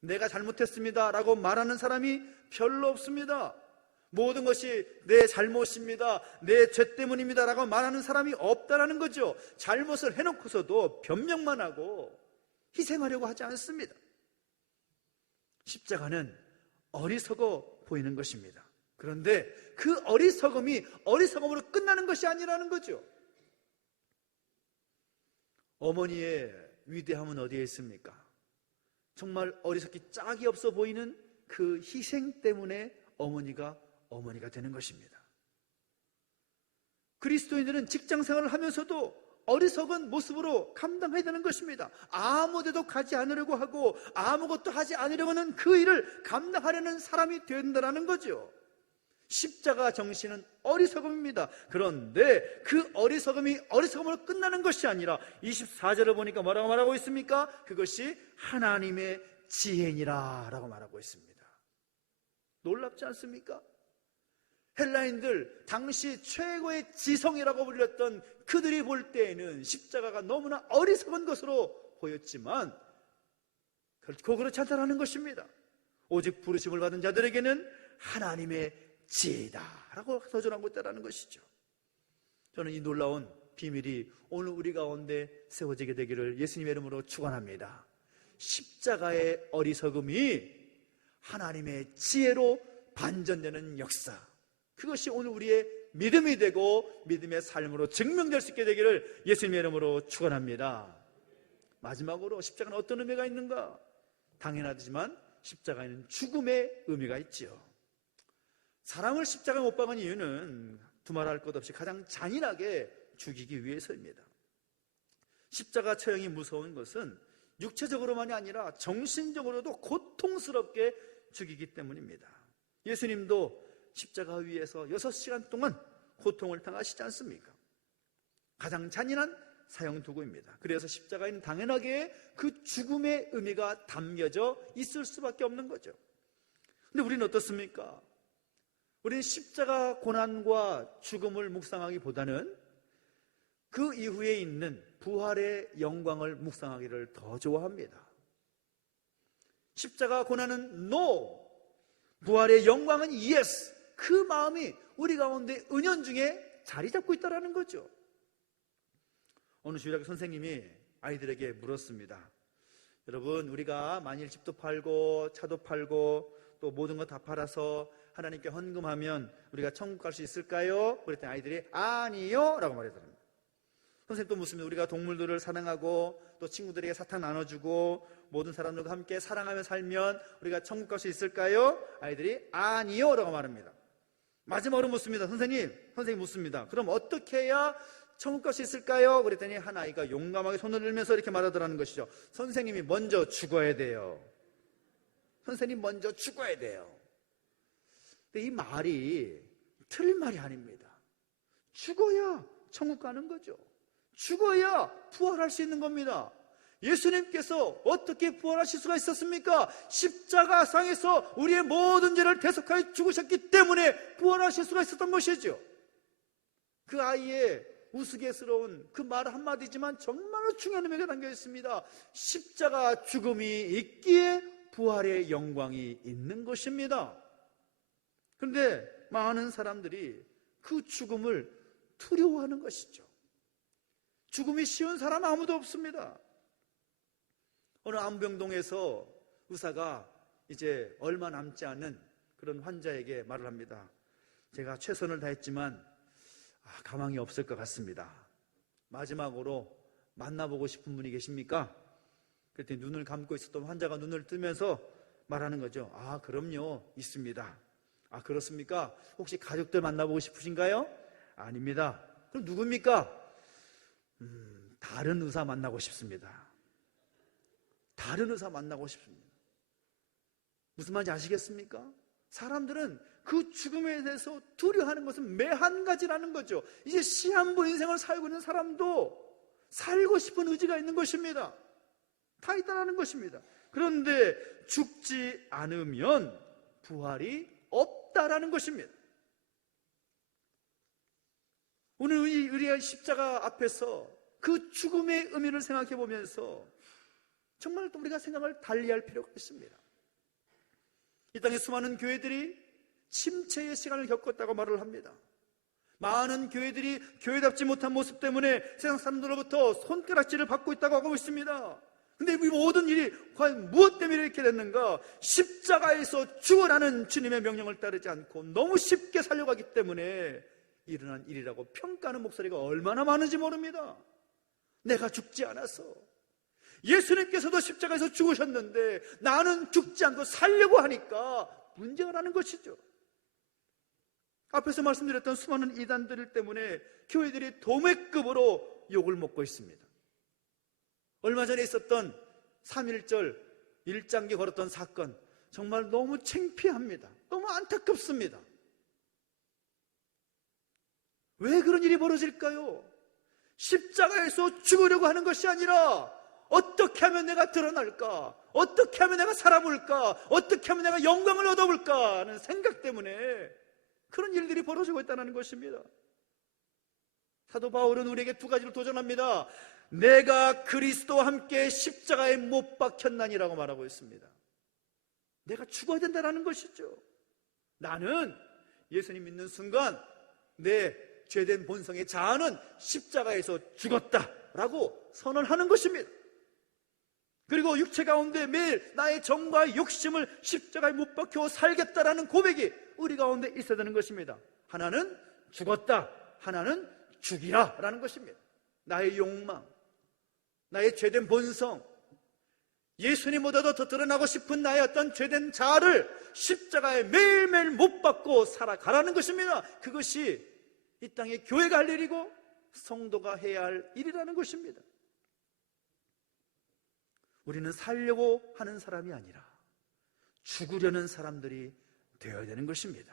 내가 잘못했습니다 라고 말하는 사람이 별로 없습니다. 모든 것이 내 잘못입니다, 내 죄 때문입니다 라고 말하는 사람이 없다라는 거죠. 잘못을 해놓고서도 변명만 하고 희생하려고 하지 않습니다. 십자가는 어리석어 보이는 것입니다. 그런데 그 어리석음이 어리석음으로 끝나는 것이 아니라는 거죠. 어머니의 위대함은 어디에 있습니까? 정말 어리석기 짝이 없어 보이는 그 희생 때문에 어머니가 되는 것입니다. 그리스도인들은 직장 생활을 하면서도 어리석은 모습으로 감당해야 되는 것입니다. 아무 데도 가지 않으려고 하고 아무것도 하지 않으려고 하는 그 일을 감당하려는 사람이 된다는 거죠. 십자가 정신은 어리석음입니다. 그런데 그 어리석음이 어리석음으로 끝나는 것이 아니라 24절을 보니까 뭐라고 말하고 있습니까? 그것이 하나님의 지혜니라 라고 말하고 있습니다. 놀랍지 않습니까? 헬라인들 당시 최고의 지성이라고 불렸던 그들이 볼 때에는 십자가가 너무나 어리석은 것으로 보였지만 결코 그렇지 않다는 것입니다. 오직 부르심을 받은 자들에게는 하나님의 지혜다 라고 서술하고 있다는 것이죠. 저는 이 놀라운 비밀이 오늘 우리 가운데 세워지게 되기를 예수님의 이름으로 축원합니다. 십자가의 어리석음이 하나님의 지혜로 반전되는 역사, 그것이 오늘 우리의 믿음이 되고 믿음의 삶으로 증명될 수 있게 되기를 예수님의 이름으로 축원합니다. 마지막으로 십자가는 어떤 의미가 있는가? 당연하지만 십자가에는 죽음의 의미가 있지요. 사람을 십자가에 못 박은 이유는 두말할 것 없이 가장 잔인하게 죽이기 위해서입니다. 십자가 처형이 무서운 것은 육체적으로만이 아니라 정신적으로도 고통스럽게 죽이기 때문입니다. 예수님도 십자가 위에서 6시간 동안 고통을 당하시지 않습니까? 가장 잔인한 사형도구입니다. 그래서 십자가에는 당연하게 그 죽음의 의미가 담겨져 있을 수밖에 없는 거죠. 근데 우리는 어떻습니까? 우리는 십자가 고난과 죽음을 묵상하기보다는 그 이후에 있는 부활의 영광을 묵상하기를 더 좋아합니다. 십자가 고난은 no, 부활의 영광은 yes. 그 마음이 우리 가운데 은연중에 자리 잡고 있다는 거죠. 어느 주일학교 선생님이 아이들에게 물었습니다. 여러분, 우리가 만일 집도 팔고 차도 팔고 또 모든 거 다 팔아서 하나님께 헌금하면 우리가 천국 갈 수 있을까요? 그랬더니 아이들이 아니요 라고 말하더랍니다. 선생님 또 묻습니다. 우리가 동물들을 사랑하고 또 친구들에게 사탕 나눠주고 모든 사람들과 함께 사랑하며 살면 우리가 천국 갈 수 있을까요? 아이들이 아니요 라고 말합니다. 마지막으로 묻습니다. 선생님 묻습니다. 그럼 어떻게 해야 천국 갈 수 있을까요? 그랬더니 한 아이가 용감하게 손을 들면서 이렇게 말하더라는 것이죠. 선생님이 먼저 죽어야 돼요. 선생님 먼저 죽어야 돼요. 근데 이 말이 틀린 말이 아닙니다. 죽어야 천국 가는 거죠. 죽어야 부활할 수 있는 겁니다. 예수님께서 어떻게 부활하실 수가 있었습니까? 십자가상에서 우리의 모든 죄를 대속하여 죽으셨기 때문에 부활하실 수가 있었던 것이죠. 그 아이의 우스갯스러운 그 말 한마디지만 정말로 중요한 의미가 담겨 있습니다. 십자가 죽음이 있기에 부활의 영광이 있는 것입니다. 그런데 많은 사람들이 그 죽음을 두려워하는 것이죠. 죽음이 쉬운 사람 아무도 없습니다. 어느 안병동에서 의사가 이제 얼마 남지 않은 그런 환자에게 말을 합니다. 제가 최선을 다했지만 가망이 없을 것 같습니다. 마지막으로 만나보고 싶은 분이 계십니까? 그랬더니 눈을 감고 있었던 환자가 눈을 뜨면서 말하는 거죠. 그럼요, 있습니다. 그렇습니까? 혹시 가족들 만나보고 싶으신가요? 아닙니다. 그럼 누굽니까? 다른 의사 만나고 싶습니다. 다른 의사 만나고 싶습니다. 무슨 말인지 아시겠습니까? 사람들은 그 죽음에 대해서 두려워하는 것은 매 한 가지라는 거죠. 이제 시한부 인생을 살고 있는 사람도 살고 싶은 의지가 있는 것입니다. 다 있다는 것입니다. 그런데 죽지 않으면 부활이 없다라는 것입니다. 오늘 우리가 십자가 앞에서 그 죽음의 의미를 생각해 보면서 정말 또 우리가 생각을 달리할 필요가 있습니다. 이 땅에 수많은 교회들이 침체의 시간을 겪었다고 말을 합니다. 많은 교회들이 교회답지 못한 모습 때문에 세상 사람들로부터 손가락질을 받고 있다고 하고 있습니다. 근데 이 모든 일이 과연 무엇 때문에 이렇게 됐는가? 십자가에서 죽으라는 주님의 명령을 따르지 않고 너무 쉽게 살려가기 때문에 일어난 일이라고 평가하는 목소리가 얼마나 많은지 모릅니다. 내가 죽지 않아서, 예수님께서도 십자가에서 죽으셨는데 나는 죽지 않고 살려고 하니까 문제가 나는 것이죠. 앞에서 말씀드렸던 수많은 이단들 때문에 교회들이 도매급으로 욕을 먹고 있습니다. 얼마 전에 있었던 3.1절 일장기 걸었던 사건, 정말 너무 창피합니다. 너무 안타깝습니다. 왜 그런 일이 벌어질까요? 십자가에서 죽으려고 하는 것이 아니라 어떻게 하면 내가 드러날까? 어떻게 하면 내가 살아볼까? 어떻게 하면 내가 영광을 얻어볼까? 하는 생각 때문에 그런 일들이 벌어지고 있다는 것입니다. 사도 바울은 우리에게 두 가지를 도전합니다. 내가 그리스도와 함께 십자가에 못 박혔나니라고 말하고 있습니다. 내가 죽어야 된다는 것이죠. 나는 예수님 믿는 순간 내 죄된 본성의 자아는 십자가에서 죽었다라고 선언하는 것입니다. 그리고 육체 가운데 매일 나의 정과 욕심을 십자가에 못 박혀 살겠다라는 고백이 우리 가운데 있어야 되는 것입니다. 하나는 죽었다, 하나는 죽이라 라는 것입니다. 나의 욕망, 나의 죄된 본성, 예수님보다도 더 드러나고 싶은 나의 어떤 죄된 자아를 십자가에 매일매일 못 박고 살아가라는 것입니다. 그것이 이 땅에 교회가 할 일이고 성도가 해야 할 일이라는 것입니다. 우리는 살려고 하는 사람이 아니라 죽으려는 사람들이 되어야 되는 것입니다.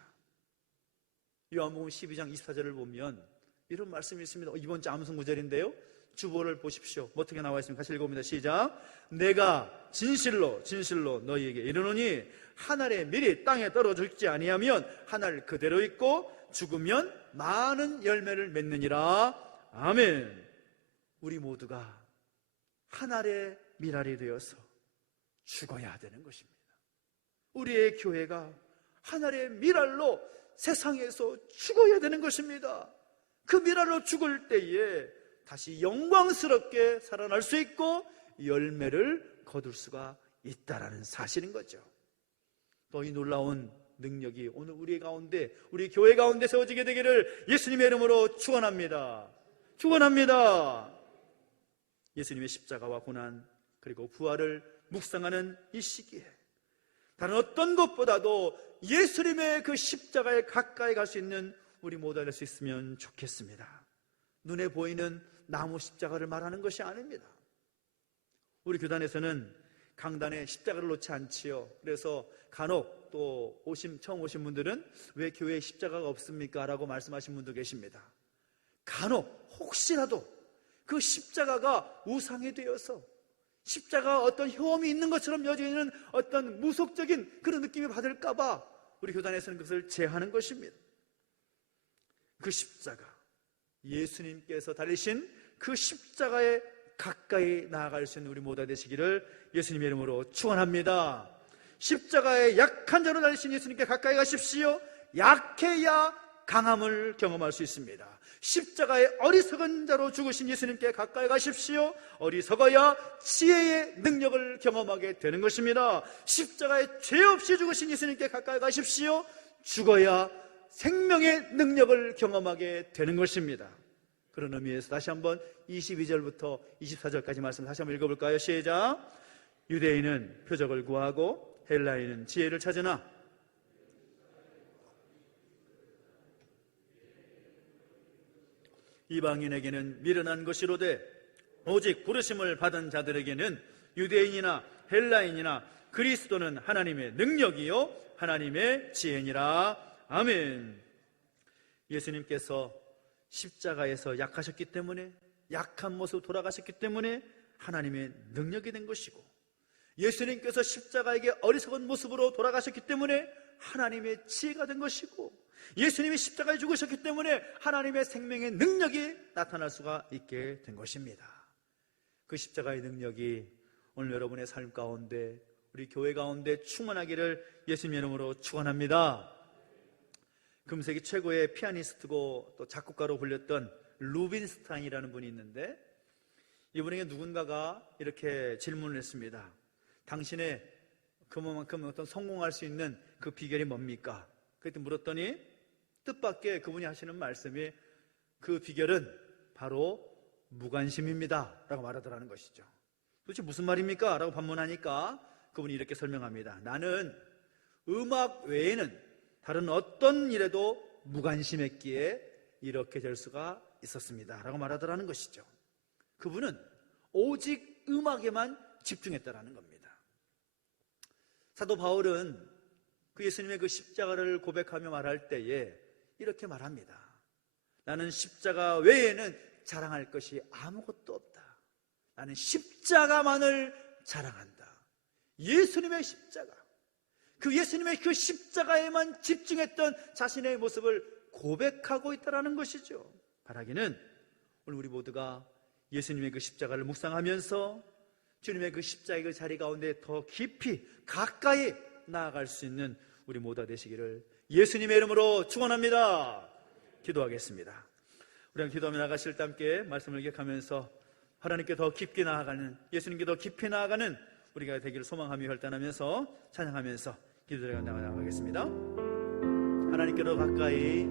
요한복음 12장 24절을 보면 이런 말씀이 있습니다. 이번 주 암송 구절인데요, 주보를 보십시오. 어떻게 나와 있습니까? 같이 읽어봅니다. 시작. 내가 진실로 진실로 너희에게 이르노니 한 알의 밀이 땅에 떨어져 죽지 아니하면 한 알 그대로 있고 죽으면 많은 열매를 맺느니라. 아멘. 우리 모두가 한 알의 밀알이 되어서 죽어야 되는 것입니다. 우리의 교회가 한 알의 밀알로 세상에서 죽어야 되는 것입니다. 그 밀알로 죽을 때에 다시 영광스럽게 살아날 수 있고 열매를 거둘 수가 있다라는 사실인 거죠. 또 이 놀라운 능력이 오늘 우리 가운데, 우리 교회 가운데 세워지게 되기를 예수님의 이름으로 축원합니다. 축원합니다. 예수님의 십자가와 고난 그리고 부활을 묵상하는 이 시기에 다른 어떤 것보다도 예수님의 그 십자가에 가까이 갈 수 있는 우리 모두가 될 수 있으면 좋겠습니다. 눈에 보이는 나무 십자가를 말하는 것이 아닙니다. 우리 교단에서는 강단에 십자가를 놓지 않지요. 그래서 간혹 또 처음 오신 분들은 왜 교회에 십자가가 없습니까? 라고 말씀하신 분도 계십니다. 간혹 혹시라도 그 십자가가 우상이 되어서 십자가가 어떤 혐오이 있는 것처럼 여기는 어떤 무속적인 그런 느낌이 받을까봐 우리 교단에서는 그것을 제하는 것입니다. 그 십자가, 예수님께서 달리신 그 십자가에 가까이 나아갈 수 있는 우리 모두가 되시기를 예수님의 이름으로 축원합니다. 십자가에 약한 자로 달리신 예수님께 가까이 가십시오. 약해야 강함을 경험할 수 있습니다. 십자가에 어리석은 자로 죽으신 예수님께 가까이 가십시오. 어리석어야 지혜의 능력을 경험하게 되는 것입니다. 십자가에 죄 없이 죽으신 예수님께 가까이 가십시오. 죽어야 생명의 능력을 경험하게 되는 것입니다. 그런 의미에서 다시 한번 22절부터 24절까지 말씀 다시 한번 읽어볼까요? 시작. 유대인은 표적을 구하고 헬라인은 지혜를 찾으나 이방인에게는 미련한 것이로되 오직 부르심을 받은 자들에게는 유대인이나 헬라인이나 그리스도는 하나님의 능력이요 하나님의 지혜니라. 아멘. 예수님께서 십자가에서 약하셨기 때문에, 약한 모습 돌아가셨기 때문에 하나님의 능력이 된 것이고, 예수님께서 십자가에게 어리석은 모습으로 돌아가셨기 때문에 하나님의 지혜가 된 것이고, 예수님이 십자가에 죽으셨기 때문에 하나님의 생명의 능력이 나타날 수가 있게 된 것입니다. 그 십자가의 능력이 오늘 여러분의 삶 가운데, 우리 교회 가운데 충만하기를 예수님 이름으로 축원합니다. 금세기 최고의 피아니스트고 또 작곡가로 불렸던 루빈스타인이라는 분이 있는데, 이분에게 누군가가 이렇게 질문을 했습니다. 당신의 그만큼 어떤 성공할 수 있는 그 비결이 뭡니까? 그때 물었더니 뜻밖의 그분이 하시는 말씀이, 그 비결은 바로 무관심입니다 라고 말하더라는 것이죠. 도대체 무슨 말입니까? 라고 반문하니까 그분이 이렇게 설명합니다. 나는 음악 외에는 다른 어떤 일에도 무관심했기에 이렇게 될 수가 있었습니다 라고 말하더라는 것이죠. 그분은 오직 음악에만 집중했다라는 겁니다. 사도 바울은 그 예수님의 그 십자가를 고백하며 말할 때에 이렇게 말합니다. 나는 십자가 외에는 자랑할 것이 아무것도 없다. 나는 십자가만을 자랑한다. 예수님의 십자가, 그 예수님의 그 십자가에만 집중했던 자신의 모습을 고백하고 있다는 것이죠. 바라기는 오늘 우리 모두가 예수님의 그 십자가를 묵상하면서 주님의 그 십자가의 그 자리 가운데 더 깊이 가까이 나아갈 수 있는 우리 모두가 되시기를 예수님의 이름으로 축원합니다. 기도하겠습니다. 우리가 기도하며 나가실 때 함께 말씀을 기억하면서 하나님께 더 깊게 나아가는, 예수님께 더 깊이 나아가는 우리가 되기를 소망하며 혈단하면서 찬양하면서 기도드려 나가겠습니다. 하나님께로 가까이,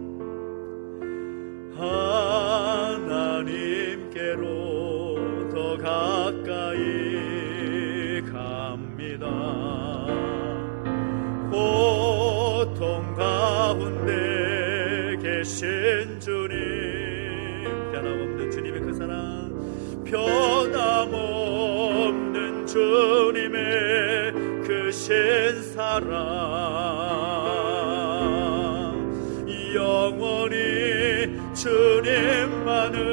하나님께로 더 가까이 갑니다. 고통 가운데 계신 주님, 변함없는 주님의 그 사랑, 변함없는 주님의 그 신사랑, 영원히 주님만을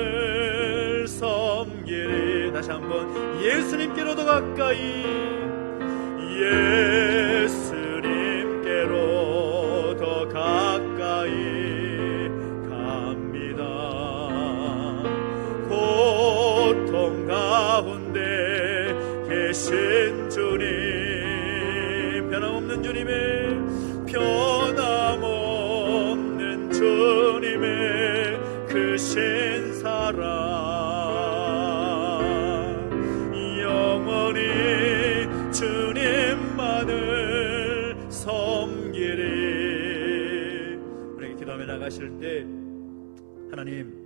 섬기리. 다시 한번 예수님께로 더 가까이, 예수님께로 더 가까이 갑니다. 고통 가운데 계신 주님, 변함없는 주님의, 변함없는 주님의 그 신사랑, 영원히 주님만을 섬기리. 우리에게 기도하며 나가실 때 하나님,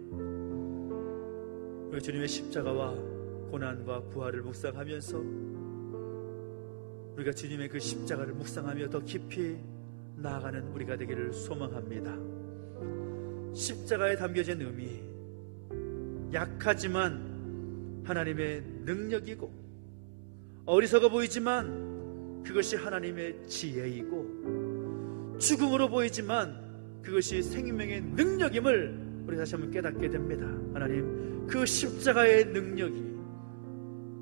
우리 주님의 십자가와 고난과 부활을 묵상하면서 우리가 주님의 그 십자가를 묵상하며 더 깊이 나아가는 우리가 되기를 소망합니다. 십자가에 담겨진 의미, 약하지만 하나님의 능력이고, 어리석어 보이지만 그것이 하나님의 지혜이고, 죽음으로 보이지만 그것이 생명의 능력임을 우리 다시 한번 깨닫게 됩니다. 하나님, 그 십자가의 능력이,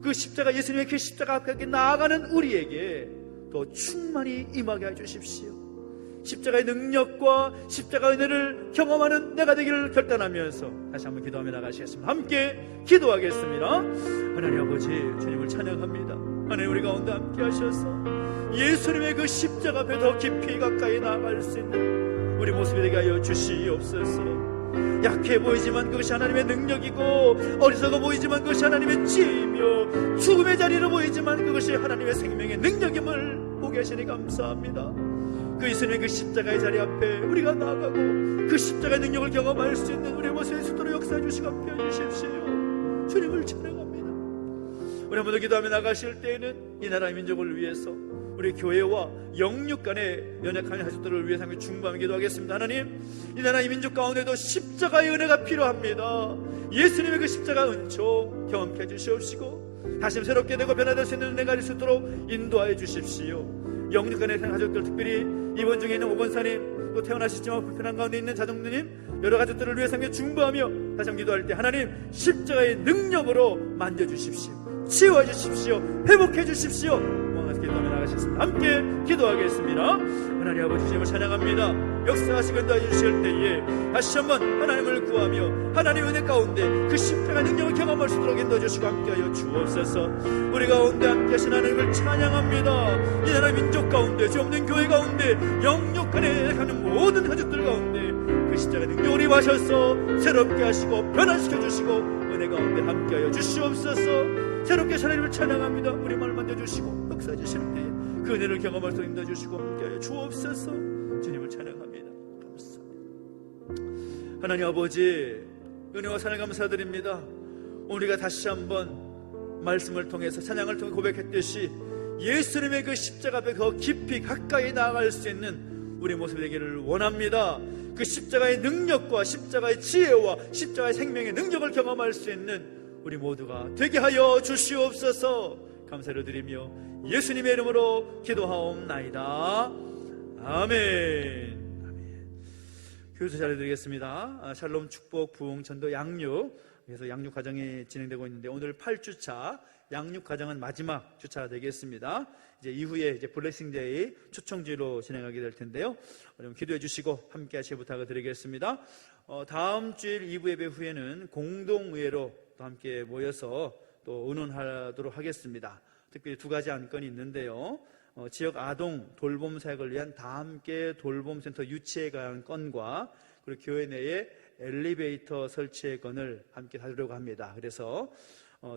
그 십자가, 예수님의 그 십자가 앞에 나아가는 우리에게 더 충만히 임하게 해주십시오. 십자가의 능력과 십자가의 은혜를 경험하는 내가 되기를 결단하면서 다시 한번 기도하며 나가시겠습니다. 함께 기도하겠습니다. 하나님 아버지, 주님을 찬양합니다. 하나님, 우리 가운데 함께 하셔서 예수님의 그 십자가 앞에 더 깊이 가까이 나아갈 수 있는 우리 모습이 되게 하여 주시옵소서. 약해 보이지만 그것이 하나님의 능력이고, 어리석어 보이지만 그것이 하나님의 지혜이며, 죽음의 자리로 보이지만 그것이 하나님의 생명의 능력임을 보게 하시니 감사합니다. 그 예수님의 그 십자가의 자리 앞에 우리가 나아가고 그 십자가의 능력을 경험할 수 있는 우리의 모습에 있도록 역사해 주시고 함께 해주십시오. 주님을 찬양합니다. 우리 한번 더 기도하며 나가실 때에는 이 나라의 민족을 위해서, 우리 교회와 영육 간의 연약한 자식들을 위해서 함께 중보하며 기도하겠습니다. 하나님, 이 나라의 민족 가운데도 십자가의 은혜가 필요합니다. 예수님의 그 십자가 은총 경험케 해주시옵시고, 다시 새롭게 되고 변화될 수 있는 은혜가 있을 수 있도록 인도하여 주십시오. 영육간의 가족들, 특별히 입원 중에 있는 오건사님, 또 태어나셨지만 불편한 가운데 있는 자동누님, 여러 가족들을 위해 삼겨 중보하며 다시 한번 기도할 때 하나님 십자가의 능력으로 만져주십시오, 치유해주십시오, 회복해주십시오. 기도하며 나가셨습니다. 함께 기도하겠습니다. 하나님 아버지 주님을 찬양합니다. 역사하시고 도와주실 때에 다시 한번 하나님을 구하며 하나님 은혜 가운데 그 십자가 능력을 경험할 수 있도록 인도해주시고 함께하여 주옵소서. 우리 가운데 함께하신 하나님을 찬양합니다. 이 나라 민족 가운데, 죄 없는 교회 가운데, 영육간에 가는 모든 가족들 가운데 그 십자가 능력을 입하셔서 새롭게 하시고 변화시켜주시고 은혜 가운데 함께하여 주시옵소서. 새롭게 하나님을 찬양합니다. 우리 말 만져주시고 역사해 주실 때에 그 은혜를 경험할 수 있도록 인도해주시고 함께하여 주옵소서. 주님을 찬양합니다. 감사합니다. 하나님 아버지, 은혜와 사랑 감사드립니다. 우리가 다시 한번 말씀을 통해서, 찬양을 통해 고백했듯이 예수님의 그 십자가 앞에 더 깊이 가까이 나아갈 수 있는 우리 모습이 되기를 원합니다. 그 십자가의 능력과 십자가의 지혜와 십자가의 생명의 능력을 경험할 수 있는 우리 모두가 되게 하여 주시옵소서. 감사를 드리며 예수님의 이름으로 기도하옵나이다. 아멘. 교수 잘해드리겠습니다. 샬롬, 축복, 부흥, 전도, 양육, 그래서 양육 과정이 진행되고 있는데 오늘 8주차 양육 과정은 마지막 주차가 되겠습니다. 이제 이후에 이제 블레싱데이 초청주의로 진행하게 될 텐데요. 여러분 기도해 주시고 함께 하실 부탁을 드리겠습니다. 다음 주일 2부 예배 후에는 공동의회로 또 함께 모여서 또 의논하도록 하겠습니다. 특별히 두 가지 안건이 있는데요. 지역 아동 돌봄 사역을 위한 다함께 돌봄센터 유치에 관한 건과 그리고 교회 내에 엘리베이터 설치의 건을 함께 다루려고 합니다. 그래서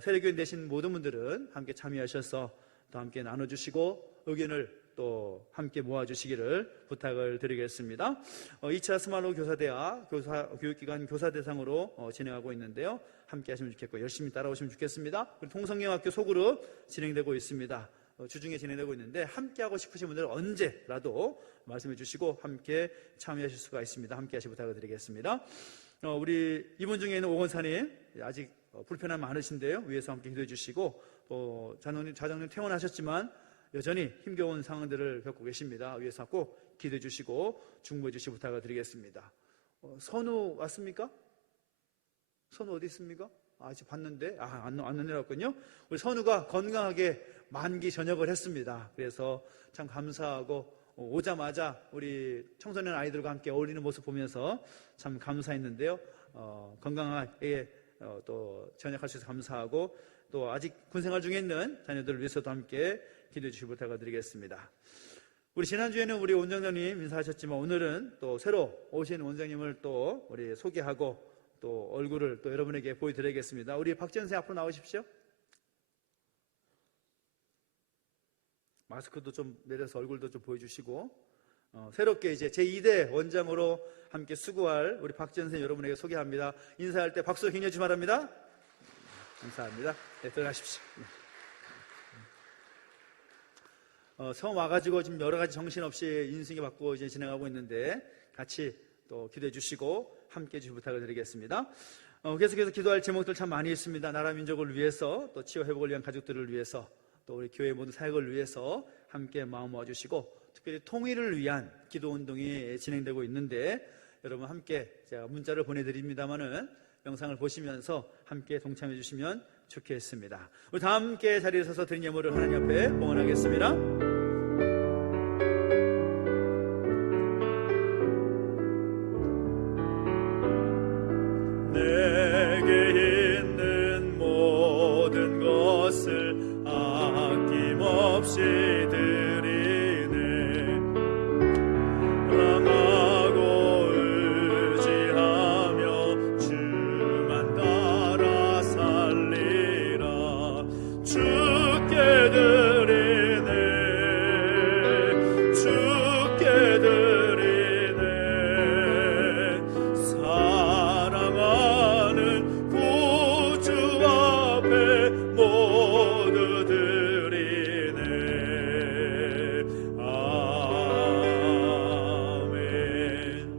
세례교인 되신 모든 분들은 함께 참여하셔서 또 함께 나눠주시고 의견을 또 함께 모아주시기를 부탁을 드리겠습니다. 2차 스마로 교사대학 교육기관 교사 대상으로 진행하고 있는데요. 함께 하시면 좋겠고 열심히 따라오시면 좋겠습니다. 그리고 통성경학교 소그룹 진행되고 있습니다. 주중에 진행되고 있는데 함께 하고 싶으신 분들은 언제라도 말씀해 주시고 함께 참여하실 수가 있습니다. 함께 하시 부탁을 드리겠습니다. 우리 이분 중에 있는 오건사님 아직 불편함 많으신데요. 위에서 함께 기도해 주시고 자정님 퇴원하셨지만 여전히 힘겨운 상황들을 겪고 계십니다. 위에서 꼭 기도해 주시고 중보해 주시 부탁을 드리겠습니다. 선우 왔습니까? 선우 어디 있습니까? 아직 봤는데 안 내려왔군요. 우리 선우가 건강하게 만기 전역을 했습니다. 그래서 참 감사하고 오자마자 우리 청소년 아이들과 함께 어울리는 모습 보면서 참 감사했는데요. 건강하게 또 전역할 수 있어서 감사하고 또 아직 군생활 중에 있는 자녀들을 위해서도 함께 기도해 주시기 부탁을 드리겠습니다. 우리 지난주에는 우리 원장님 인사하셨지만 오늘은 또 새로 오신 원장님을 또 우리 소개하고 또 얼굴을 또 여러분에게 보여드리겠습니다. 우리 박전생 앞으로 나오십시오. 마스크도 좀 내려서 얼굴도 좀 보여주시고 새롭게 이제 제2대 원장으로 함께 수고할 우리 박전생 여러분에게 소개합니다. 인사할 때 박수 힘내주시 바랍니다. 감사합니다. 네, 들어가십시오. 처음 와가지고 지금 여러 가지 정신없이 인수인계 받고 이제 진행하고 있는데 같이 또 기도해 주시고 함께 해주시 부탁을 드리겠습니다. 계속해서 기도할 제목들 참 많이 있습니다. 나라 민족을 위해서 또 치유 회복을 위한 가족들을 위해서 또 우리 교회 모든 사역을 위해서 함께 마음 모아주시고 특별히 통일을 위한 기도운동이 진행되고 있는데 여러분 함께 제가 문자를 보내드립니다마는 영상을 보시면서 함께 동참해 주시면 좋겠습니다. 우리 다 함께 자리에 서서 드린 예물을 하나님 앞에 봉헌하겠습니다. 내게 있는 모든 것을 아낌없이 드리네. 사랑하고 의지하며 주만 따라 살리라. 주께 드리네. 주께 드리네. 사랑하는 구주 앞에 모두 드리네. 아멘.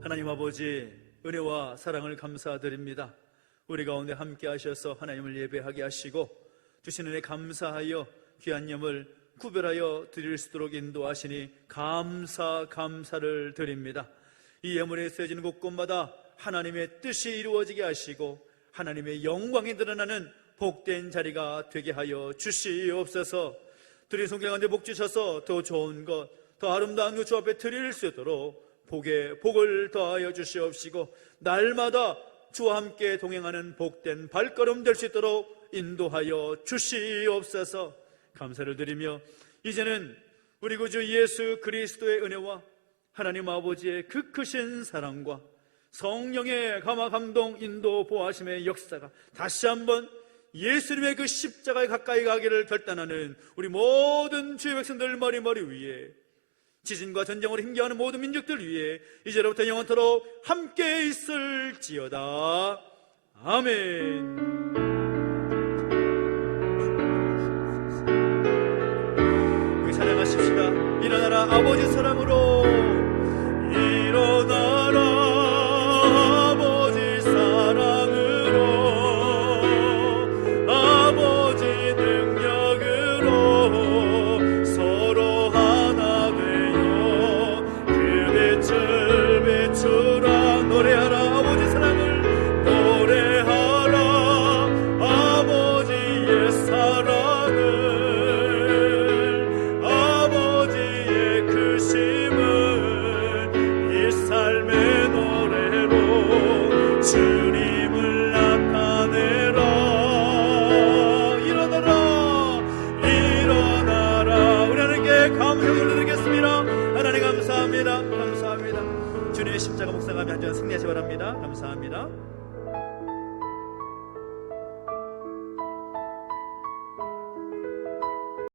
하나님 아버지 은혜와 사랑을 감사드립니다. 우리 가운데 함께 하셔서 하나님을 예배하게 하시고 주신 은혜 감사하여 귀한 예물 구별하여 드릴 수 있도록 인도하시니 감사를 드립니다. 이 예물에 쓰여지는 곳곳마다 하나님의 뜻이 이루어지게 하시고 하나님의 영광이 드러나는 복된 자리가 되게 하여 주시옵소서. 드린 손길 가운데 복 주셔서 더 좋은 것, 더 아름다운 것 주 앞에 드릴 수 있도록 복에 복을 더하여 주시옵시고 날마다 주와 함께 동행하는 복된 발걸음 될 수 있도록 인도하여 주시옵소서. 감사를 드리며 이제는 우리 구주 예수 그리스도의 은혜와 하나님 아버지의 그 크신 사랑과 성령의 감화 감동 인도 보호하심의 역사가 다시 한번 예수님의 그 십자가에 가까이 가기를 결단하는 우리 모든 주의 백성들 머리 위에, 지진과 전쟁으로 힘겨워하는 모든 민족들 위에 이제로부터 영원토록 함께 있을지어다. 아멘. 우리 찬양하십시다. 일어나라 아버지 사랑으로, 일어나라 아버지 사랑으로, 아버지 능력으로 서로 하나 되어 그 빛을 비추라. 노래하라 아버지 사랑을, 노래하라 아버지의 사랑을, 아버지의 크심을 이 삶의 노래로 주님을 나타내라. 일어나라. 우리 하나님께 감사를 드리겠습니다. 하나님 감사합니다. 주님의 십자가 묵상하며 한전 승리하시 바랍니다. 감사합니다.